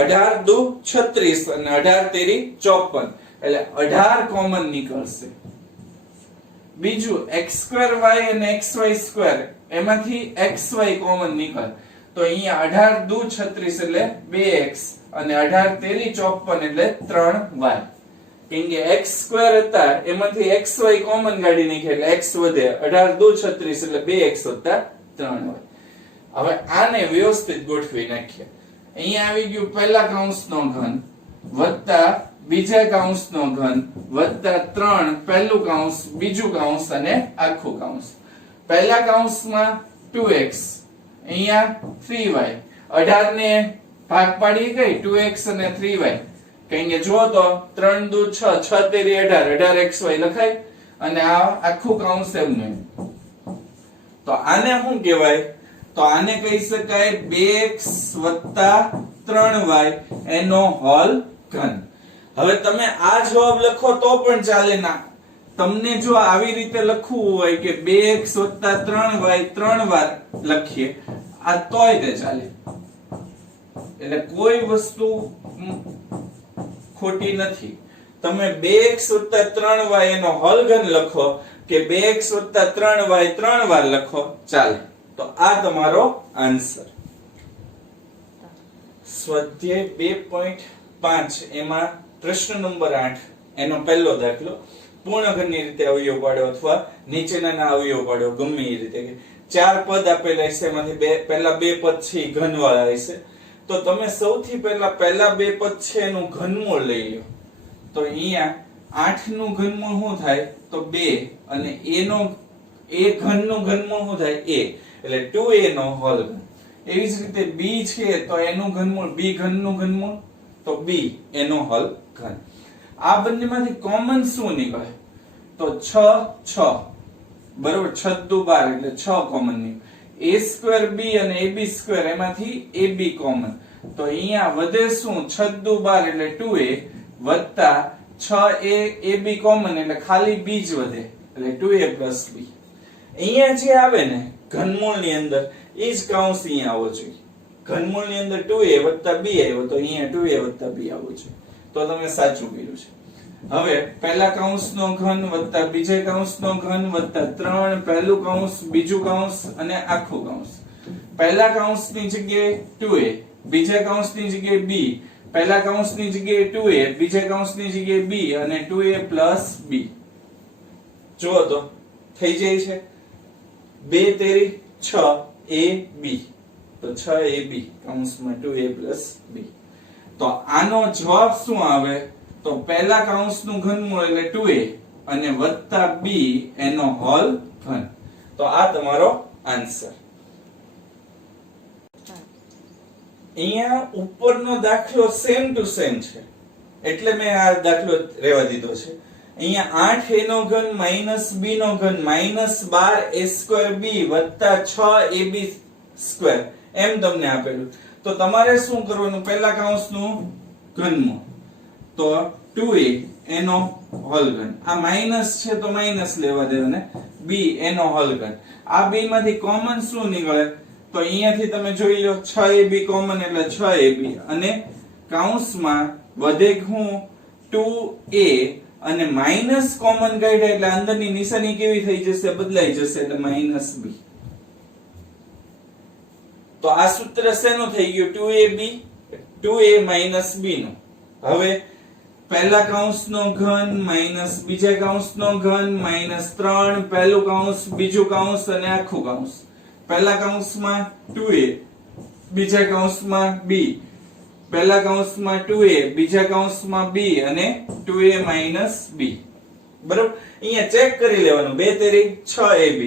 18 દુ 36 અને 18 તેરી 54 એટલે 18 કોમન નીકળશે. બીજું x2y અને xy2 એમાંથી xy કોમન નીકળે તો અહીંયા 18 દુ 36 એટલે 2x અને 18 તેરી 54 એટલે 3y. કેમ કે x2 હતા એમાંથી xy કોમન કાઢી નાખીએ એટલે x વધે 18 દુ 36 એટલે 2x વત્તા 3y. હવે આને વ્યવસ્થિત ગોઠવી નાખીએ. અહીંયા આવી ગયું પહેલા કૌંસનો ઘન વત્તા બીજા કૌંસનો ઘન વત્તા 3 પહેલું કૌંસ બીજું કૌંસ અને આખું કૌંસ. પહેલા કૌંસમાં 2x અહીંયા 3y 18 ને ભાગ પાડી ગઈ 2x અને 3y કઈ કે જો તો 3 દુ 6 6 તેરી 18 18xy લખાય અને આ આખું કૌંસ એમનું. તો આને શું કહેવાય તો આને કહી શકાય 2x 3y એનો હોલ ઘન. હવે તમે આ જવાબ લખો તો પણ ચાલે ના તમને જો આવી રીતે લખવું હોય કે 2x 3y 3 વાર લખીએ આ તોય તે ચાલે. એટલે કોઈ વસ્તુ ખોટી નથી. તમે 2x 3y એનો હોલ ઘન લખો કે 2x 3y 3 વાર લખો ચાલે. તો આ તમારો આન્સર. સ્વાધ્યાય 2.5 એમાં પ્રશ્ન નંબર 8 એનો પહેલો દાખલો પૂર્ણઘનની રીતે અવયવ પાડો અથવા નીચેના અવયવ પાડો ગમે એ રીતે. 4 પદ આપેલા છે એમાંથી પહેલા 2 પદ છે એ ઘનવાળા હશે તો તમે સૌથી પહેલા 2 પદ છે એનું ઘનમૂળ લઈ લો. તો અહીંયા 8 નું ઘનમૂળ શું થાય તો 2 અને એ ઘનનું ઘનમૂળ શું થાય a એટલે 2a નો હોલ ઘન. એવી જ રીતે b છે તો એનું ઘનમૂળ b ઘનનું ઘનમૂળ તો b એનો હોલ ઘન. આ બંનેમાંથી કોમન શું નીકળે તો 6 બરોબર 6 દુ 12 એટલે 6 કોમન નીકળે. a2b અને ab2 એમાંથી ab કોમન તો અહીંયા વધે શું 6 દુ 12 એટલે 2a વત્તા 6a ab કોમન એટલે ખાલી b જ વધે એટલે 2a b. અહીંયા જે આવે ને ઘનમૂળની અંદર એ જ કૌંસ અહીંયા આવવો જોઈએ. ઘનમૂળની અંદર 2a વત્તા b આવ્યો તો અહીંયા 2a વત્તા b આવવો જોઈએ. તો તમે સાચું કર્યું છે. હવે પહેલા કૌંસનો ઘન વત્તા બીજા કૌંસનો ઘન વત્તા 3 પહેલું કૌંસ બીજું કૌંસ અને આખું કૌંસ. પહેલા કૌંસની જગ્યાએ 2a બીજા કૌંસની જગ્યાએ b પહેલા કૌંસની જગ્યાએ 2a બીજા કૌંસની જગ્યાએ b અને 2a b. જો તો થઈ જાય છે 2 તેરી 6ab તો 6ab કૌંસમાં 2a b. તો આનો જવાબ શું આવે તો પહેલા કૌંસનું ઘનમૂળ એટલે 2a અને વત્તા b એનો હોલ ઘન. તો આ તમારો આન્સર. અહીંયા ઉપરનો દાખલો સેમ ટુ સેમ છે એટલે મેં આ દાખલો રહેવા દીધો છે. અહીંયા 8a નો ઘન b નો ઘન -12a2b વત્તા 6ab2 એમ તમને આપેલું. તો તમારે શું કરવાનું પહેલા કૌંસનું ઘનમૂળ તો 2a એનો હોલ ઘન. આ માઈનસ છે તો માઈનસ લેવા દેવાને b એનો હોલ ઘન. આ બે માંથી કોમન શું નીકળે તો અહીંયાથી તમે જોઈ લો 6ab કોમન એટલે 6ab અને કૌંસમાં વધે હું 2a અને માઈનસ કોમન કાઢ્યા એટલે અંદરની નિશાની કેવી થઈ જશે બદલાઈ જશે એટલે -b. તો આ સૂત્ર શેનું થઈ ગયું 2a b નું. હવે પહેલા કૌંસનો ઘન માઈનસ બીજા કૌંસનો ઘન -3 પહેલું કૌંસ બીજું કૌંસ અને આખું કૌંસ. પહેલા કૌંસમાં 2a બીજા કૌંસમાં b પહેલા કૌંસમાં 2a બીજા કૌંસમાં b અને 2a b. બરાબર. અહીંયા ચેક કરી લેવાનું 2 તેરી 6ab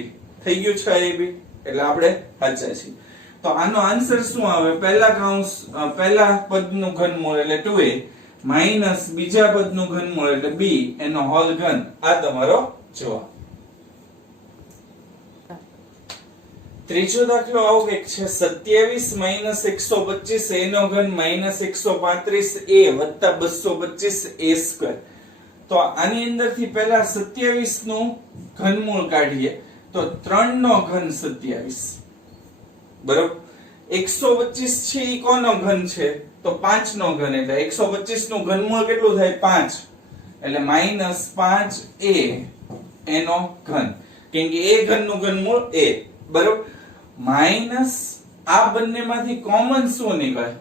થઈ ગયું 6ab એટલે આપણે સાચા છીએ. તો તો આનો આન્સર શું આવે? પહેલા પદનું ઘનમૂળ એટલે 2a માઈનસ બીજા પદનું ઘનમૂળ એટલે b એનો હોલ ઘન. આ તમારો જવાબ. ત્રીજો દાખલો આવો કંઈક છે 27 માઈનસ 125 a નો ઘન માઈનસ 135 a વત્તા 225 a સ્ક્વેર. તો આની અંદરથી પહેલા 27 નું ઘનમૂળ કાઢીએ તો 3 નો ઘન 27 બરોબર. 125 છે ઈ કોનો ઘન છે? તો 5 નો ઘન. એટલે 125 નું ઘનમૂળ કેટલું થાય? 5. એટલે માઈનસ 5a એનો ઘન, કેમ કે a ઘન નું ઘનમૂળ a બરોબર. માઈનસ આ બંનેમાંથી કોમન શું નીકળે?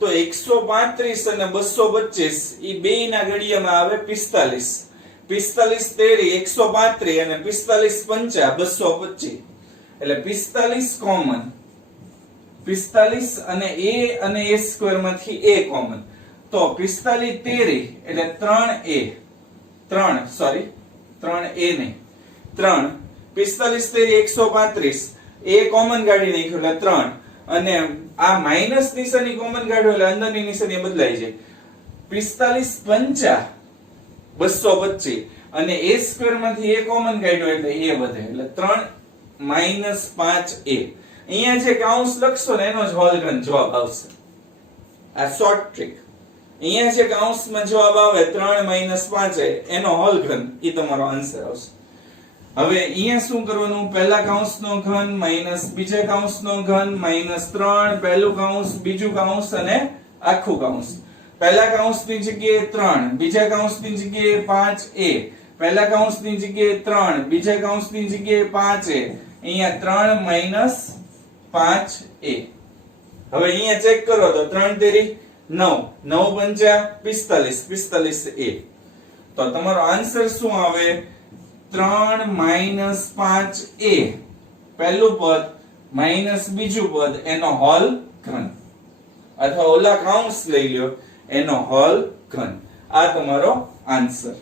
તો 135 અને 225 ઈ બેયના ઘડિયામાં આવે 45. 45 તેરી 135 અને 45 પંચા 225 એટલે 45 કોમન. 45 અને a સ્ક્વેર માંથી a કોમન. તો 45 તેરી એટલે 3a નહીં 3. 45 તેરી 135 a કોમન કાઢી નાખ્યો એટલે 3 અને આ માઈનસ નિશાની કોમન કાઢ્યો એટલે અંદરની નિશાની બદલાઈ જાય. 45 પંચા 225 અને a સ્ક્વેર માંથી a કોમન કાઢ્યો એટલે a વધે એટલે 3 માઈનસ 5a. અહીંયા જે કૌંસ લખશો ને એનો જ હોલ ઘન જવાબ આવશે. આ શોર્ટ ટ્રીક. અહીંયા જે કૌંસમાં જવાબ આવે 3 માઈનસ 5a એનો હોલ ઘન ઈ તમારો આન્સર આવશે. હવે અહીંયા શું કરવાનું? પહેલા કૌંસનો ઘન માઈનસ બીજા કૌંસનો ઘન માઈનસ 3 પહેલું કૌંસ બીજું કૌંસ અને આખું કૌંસ. પહેલા કૌંસની જગ્યાએ 3 બીજા કૌંસની જગ્યાએ 5a પહેલા કૌંસની જગ્યાએ 3 બીજા કૌંસની જગ્યાએ 5a અહીંયા 3 માઈનસ 5a. હવે અહીંયા ચેક કરો તો 3 તેરી 9 9 પંચા 45 45a. તો તમારો આન્સર શું આવે? 3 માઈનસ 5a પહેલું પદ માઈનસ બીજું પદ એનો હોલ ઘન, અથવા ઓલા કૌંસ લઈ લ્યો એનો હોલ ઘન. આ તમારો આન્સર.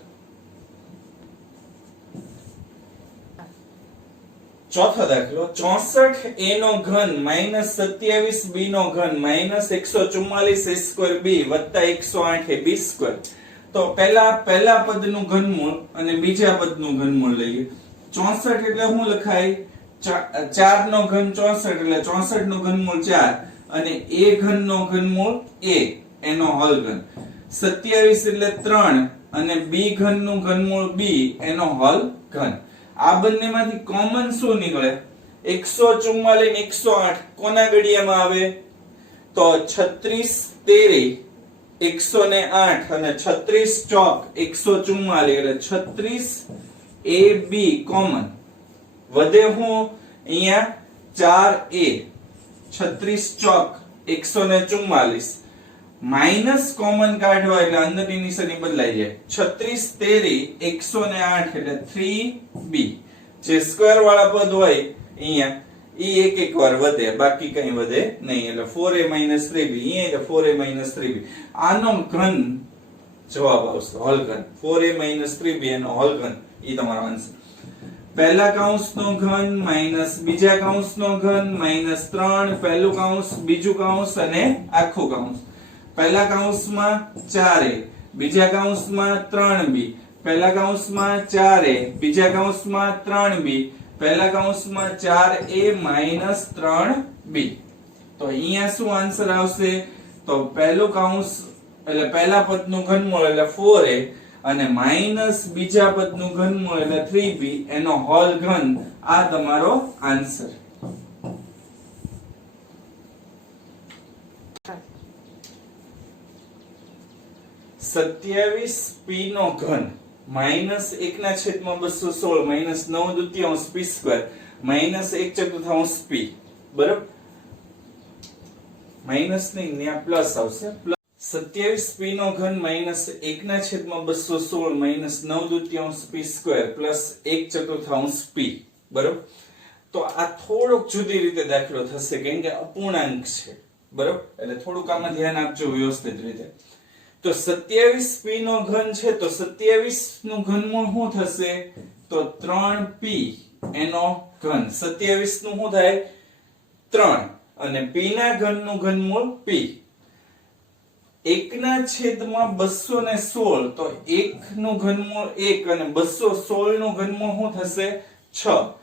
ચોથો દાખલો 64a નો ઘન માઈનસ 27b નો ઘન માઈનસ 144 a સ્ક્વેર b વત્તા 108 a b સ્ક્વેર. તો પહેલા પદનું ઘનમૂળ અને બીજા પદનું ઘનમૂળ લઈએ. 64 એટલે શું લખાય? 4 નો ઘન 64 એટલે 64 નું ઘનમૂળ 4 અને a ઘન નો ઘનમૂળ a એનો હોલ ઘન. 27 એટલે 3 અને b ઘન નું ઘનમૂળ b એનો હોલ ઘન. આ બંનેમાંથી કોમન શું નીકળે? 144 અને 108 કોના ઘડિયામાં આવે? તો 36 તેરી 108 અને 36 ચોક 144 એટલે 36 ab કોમન. વધે હું અહીંયા 4a 36 ચોક 144 માઈનસ કોમન કાઢવા એટલે અંદરની નિશાની બદલાઈ જાય. 36 તેરી 108 એટલે 3b. જે સ્ક્વેર વાળા પદ હોય અહીંયા ઈ એક વાર વધે, બાકી કઈ વધે નહીં. એટલે 4a 3b અહીંયા એટલે 4a 3b. આનો ઘન જવાબ આવશે હોલ ઘન. 4a 3b એનો હોલ ઘન ઈ તમારો આન્સર. પહેલા કૌંસનો ઘન માઈનસ બીજા કૌંસનો ઘન માઈનસ 3 પહેલું કૌંસ બીજું કૌંસ અને આખું કૌંસ. પહેલા કૌંસમાં 4a બીજા કૌંસમાં 3b પહેલા કૌંસમાં 4a બીજા કૌંસમાં 3b પહેલા કૌંસમાં 4a 3b. તો અહીંયા શું આન્સર આવશે? તો પહેલું કૌંસ એટલે પહેલા પદનું ઘનમૂળ એટલે 4a અને માઈનસ બીજા પદનું ઘનમૂળ એટલે 3b એનો હોલ ઘન. આ તમારો આન્સર. p નો ઘન minus 1/216 minus 9/2 p square minus 1/4 p બરાબર. માઈનસ નહીં ને પ્લસ આવશે. 27p નો ઘન minus 1/216 minus 9/2 p square plus 1/4 p બરાબર. તો આ થોડોક જુદી રીતે દાખલો થશે કેમ કે અપૂર્ણાંક છે બરાબર. એટલે થોડુંક આમાં ધ્યાન આપજો વ્યવસ્થિત રીતે. તો 27p નો ઘન છે તો 27 નું ઘનમૂળ શું થશે? તો 3p એનો ઘન. 27 નું શું થાય? 3 અને p ના ઘનનું ઘનમૂળ p. 1 ના છેદમાં 216 તો 1 નું ઘનમૂળ 1 અને 216 નું ઘનમૂળ શું થશે 6.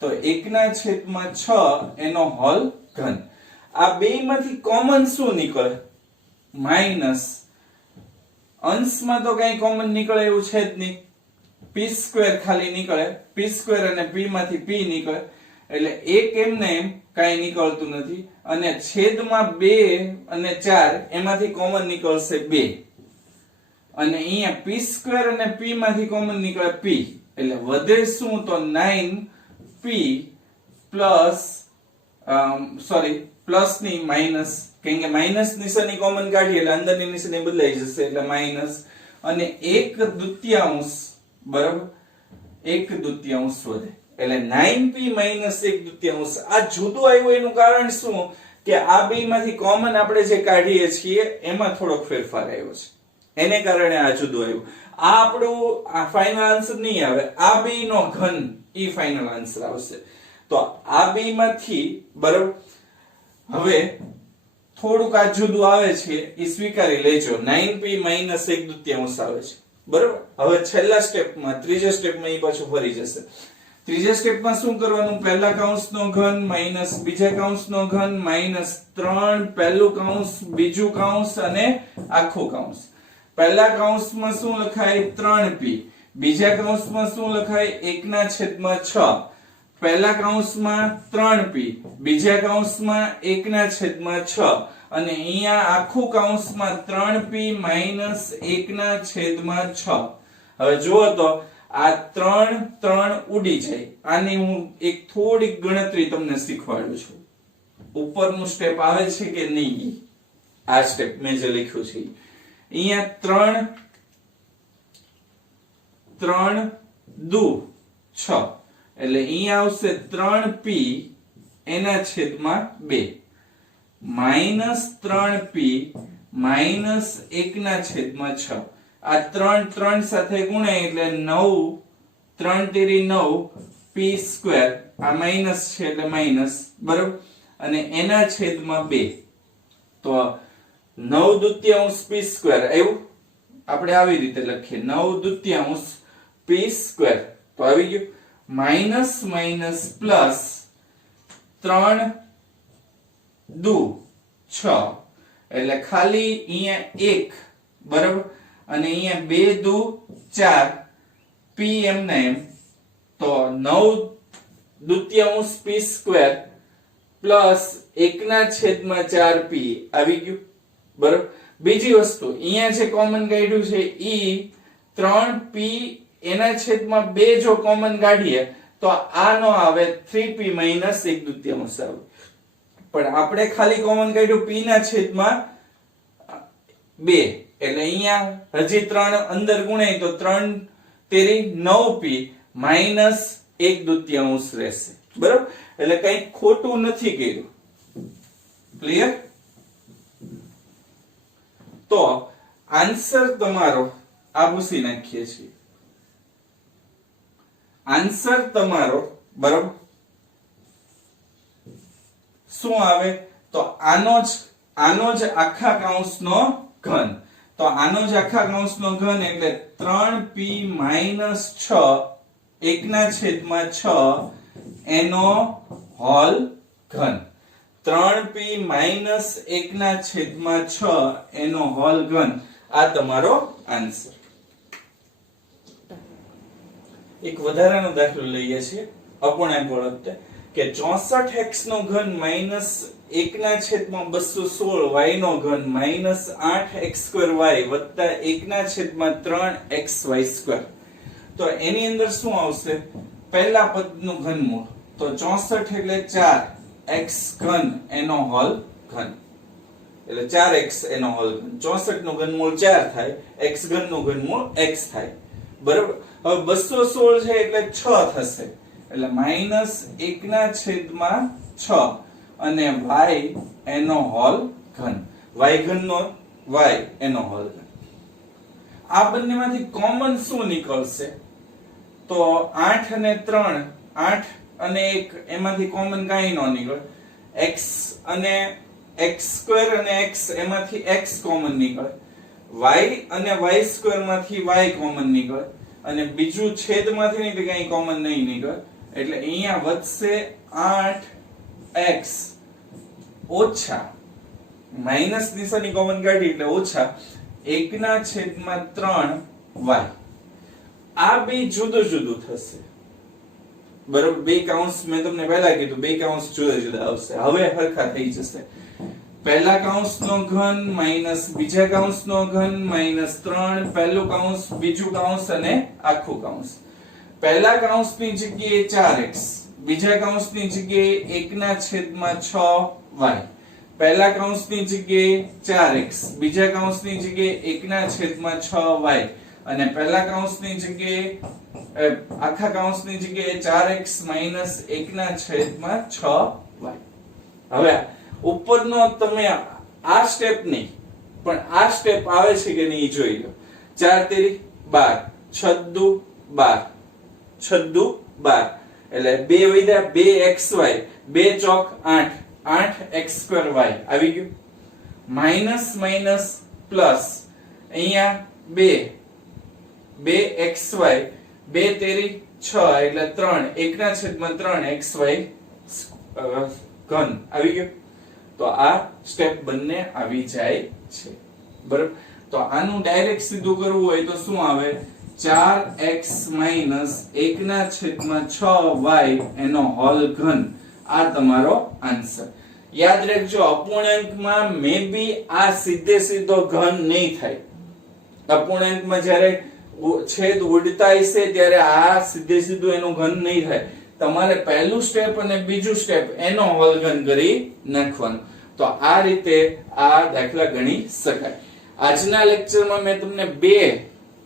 તો 1 ના છેદમાં 6 એનો હોલ ઘન. આ બેમાંથી કોમન શું નીકળે? માઈનસ. અંશમાં તો કઈ કોમન નીકળે એવું છે જ નહીં. p² ખાલી નીકળે. p² અને p માંથી p નીકળે એટલે 1 એમને એમ કઈ નીકળતું નથી અને છેદમાં 2 અને 4 એમાંથી કોમન નીકળશે 2 અને અહીંયા p² અને p માંથી કોમન નીકળે p એટલે વધે શું તો 9p પ્લસ ની માઈનસ, કેમ કે માઈનસ નિશાની કોમન કાઢીએ એટલે અંદરની નિશાની બદલાઈ જશે એટલે માઈનસ અને 1/2 બરાબર 1/2 વધે એટલે 9p - 1/2. આ જુદું આવ્યું એનું કારણ શું કે આ બે માંથી કોમન આપણે જે કાઢીએ છીએ એમાં થોડોક ફેરફાર આવ્યો છે એને કારણે આ જુદું આવ્યું. આ આપણું આ ફાઇનલ આન્સર નહીં આવે. આ બે નો ઘન ઈ ફાઇનલ આન્સર આવશે. તો આ બે માંથી બરાબર હવે થોડુંક આ જુદું આવે છે એ સ્વીકારી લેજો. 9p - 1/2 આવે છે બરાબર. હવે છેલ્લા સ્ટેપમાં ત્રીજા સ્ટેપમાં એ પાછું ફરી જશે. ત્રીજા સ્ટેપમાં શું કરવાનું? પહેલા કૌંસનો ઘન માઈનસ બીજા કૌંસનો ઘન માઈનસ 3 પહેલું કૌંસ બીજું કૌંસ અને આખું કૌંસ. પહેલા કૌંસમાં શું લખાય 3p, બીજા કૌંસમાં શું લખાય 1/6. પહેલા કૌંસમાં 3p, બીજા કૌંસમાં 1/6 અને અહીંયા આખું કૌંસમાં 3p - 1/6. હવે જુઓ તો આ 3 3 ઉડી જાય. આની હું એક થોડીક ગણતરી તમને શીખવાડું છું. ઉપરનું સ્ટેપ આવે છે કે નહીં? આ સ્ટેપ મેં જે લખ્યું છે અહીંયા 3 દુ 6 એટલે અહીંયા આવશે 3p એના છેદમાં 2 માઈનસ 3p માઈનસ 1/6. આ 3 3 સાથે ગુણાય એટલે 9 3 તેરી 9 p². આ માઈનસ છે એટલે માઈનસ બરાબર અને એના છેદમાં 2 તો 9/2 p² આવ્યું. આપણે આવી રીતે લખીએ 9/2 p². તો આવી ગયું માઈનસ માઈનસ પ્લસ 3 દુ 6 એટલે ખાલી અહીંયા 1 બરાબર અને અહીંયા 2 દુ 4 p એમને એમ. તો 9/2 p² પ્લસ 1/4p આવી ગયું બરાબર. બીજી વસ્તુ અહીંયા જે કોમન કાઢ્યું છે ઈ 3p એના છેદમાં 2 જો કોમન કાઢીએ તો આ નો આવે 3p - 1/2 આવે. પણ આપણે ખાલી કોમન કાઢ્યું p ના છેદમાં 2 એટલે અહીંયા હજી 3 અંદર ગુણાય તો 3 તેરી 9p - 1/2 રહેશે બરાબર. એટલે કઈ ખોટું નથી કર્યું. ક્લિયર? તો આન્સર તમારો આ ભૂસી નાખીએ છીએ. આન્સર તમારો બરાબર શું આવે તો આનો જ આખા કૌંસનો ઘન. તો આનો જ આખા કૌંસનો ઘન એટલે 3p - 6 1/6 એનો હોલ ઘન. 3p - 1/6 એનો હોલ ઘન. આ તમારો આન્સર. એક વધારાનો દાખલો લઈએ છીએ અપૂર્ણાંક વળતે કે 64x નો ઘન માઈનસ 1/216 y નો ઘન માઈનસ 8x2y વત્તા 1/3xy². તો એની અંદર શું આવશે? પહેલા પદનું ઘનમૂળ તો 64 એટલે 4x ઘન એનો હોલ ઘન એટલે 4x એનો હોલ ઘન. 64 નું ઘનમૂળ 4 થાય, x ઘન નું ઘનમૂળ x થાય બરાબર. હવે 216 છે એટલે 6 થશે એટલે -1/6 અને y એનો હોલ ઘન. y ઘનનો y એનો હોલ ઘન. આ બંનેમાંથી કોમન શું નીકળશે? તો 8 અને 3 8 અને 1 એમાંથી કોમન કાંઈ ન નીકળે x અને x² અને x એમાંથી x કોમન નીકળે, y અને y² માંથી y કોમન નીકળે, અને બીજું છેદમાંથી નહીં તો કઈ કોમન નહીં નીકળે, એટલે અહીંયા વધશે 8x ઓછા માઈનસ નિશાની કોમન કાઢી એટલે ઓછા 1/3y. આ બે જુદું જુદું થશે, બરોબર. બે કાઉન્સ મેં તમને પહેલા કીધું, બે કાઉન્સ જુદા જુદા આવશે. હવે હરખા થઈ જશે. પહેલા કૌંસનો ઘન માઈનસ બીજા કૌંસનો ઘન માઈનસ 3 પહેલું કૌંસ બીજું કૌંસ અને આખું કૌંસ. પહેલા કૌંસની જગ્યાએ 4x, બીજા કૌંસની જગ્યાએ 1/6y. પહેલા કૌંસની જગ્યાએ 4x, બીજા કૌંસની જગ્યાએ 1/6y, અને પહેલા કૌંસની જગ્યાએ આખા કૌંસની જગ્યાએ 4x માઈનસ 1/6y. હવે ઉપરનો તમે આ સ્ટેપ નહીં પણ આ સ્ટેપ આવે છે કે નહીં જોઈ લો. 4 તેરી 12, 6 દુ 12, એટલે 2 વધ્યા 2xy, 2 ચોક 8, 8x²y આવી ગયું. માઈનસ માઈનસ પ્લસ, અહીંયા 2xy, 2 તેરી 6 એટલે 3, 1/3xy ઘન આવી ગયું. તો આ સ્ટેપ બંને આવી જાય છે, બરાબર. તો આનું ડાયરેક્ટ સીધું કરવું હોય તો શું આવે? 4x માઈનસ 1/6y એનો હોલ ઘન. આ તમારો આન્સર. યાદ રાખજો, અપૂર્ણાંકમાં મે બી આ સીધે સીધો ઘન નહીં થાય. અપૂર્ણાંકમાં જ્યારે છેદ ઉડતા હશે ત્યારે આ સીધે સીધું એનું ઘન નહીં થાય. તમારે પહેલું સ્ટેપ અને બીજું સ્ટેપ એનો હોલ ઘન કરી નાખવાનો. તો આ રીતે આ દાખલા ગણી શકાય. આજના લેક્ચરમાં મેં તમને બે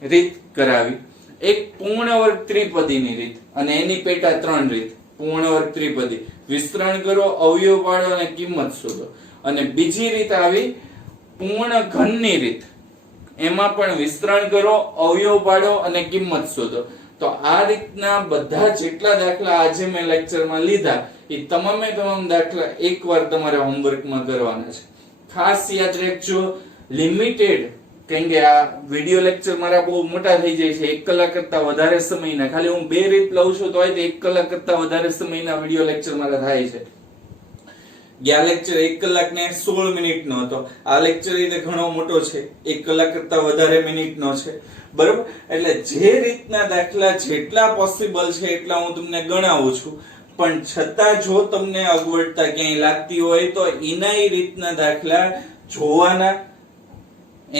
રીત કરાવી. એક પૂર્ણ વર્ગ ત્રિપદીની રીત અને એની પેટા 3 રીત. પૂર્ણ વર્ગ ત્રિપદી, વિસ્તરણ કરો, અવયવ પાડો અને કિંમત શોધો. અને બીજી રીત આવી પૂર્ણ ઘનની રીત. એમાં પણ વિસ્તરણ કરો, અવયવ પાડો અને કિંમત શોધો. તો આ રીતના બધા જેટલા દાખલા આજે મેં લેક્ચરમાં લીધા એ તમામે તમામ દાખલા એકવાર તમારે હોમવર્કમાં કરવાના છે. ખાસ યાદ રાખજો, લિમિટેડ, કેમ કે આ વિડિયો લેક્ચર મારા બહુ મોટા થઈ જાય છે, 1 કલાક કરતા વધારે સમયના. ખાલી હું બે રીત લઉં છું તો 1 કલાક કરતા વધારે સમયના વિડિયો લેક્ચર મારા થાય છે. ગયા લેક્ચર 1 કલાક ને 16 મિનિટનો હતો. આ લેક્ચર એ ઘણો મોટો છે, 1 કલાક કરતા વધારે મિનિટનો છે, બરોબર. એટલે જે રીતના દાખલા જેટલા પોસિબલ છે એટલા હું તમને ગણાવું છું. પણ છતાં જો તમને અગવડતા ક્યાંય લાગતી હોય તો એના રીતના દાખલા જોવાના,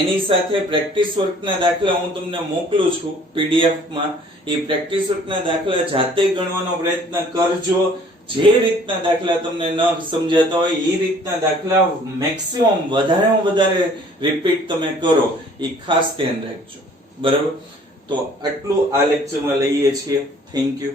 એની સાથે પ્રેક્ટિસ વર્કના દાખલા હું તમને મોકલું છું PDF માં. એ પ્રેક્ટિસ વર્કના દાખલા જાતે ગણવાનો પ્રયત્ન કરજો. જે રીતના દાખલા તમને ન સમજાતા હોય એ રીતના દાખલા મેક્સિમમ વધારેમાં વધારે રિપીટ તમે કરો, એ ખાસ ધ્યાન રાખજો, બરાબર. તો આટલું આ લેક્ચરમાં લઈએ છીએ. Thank you.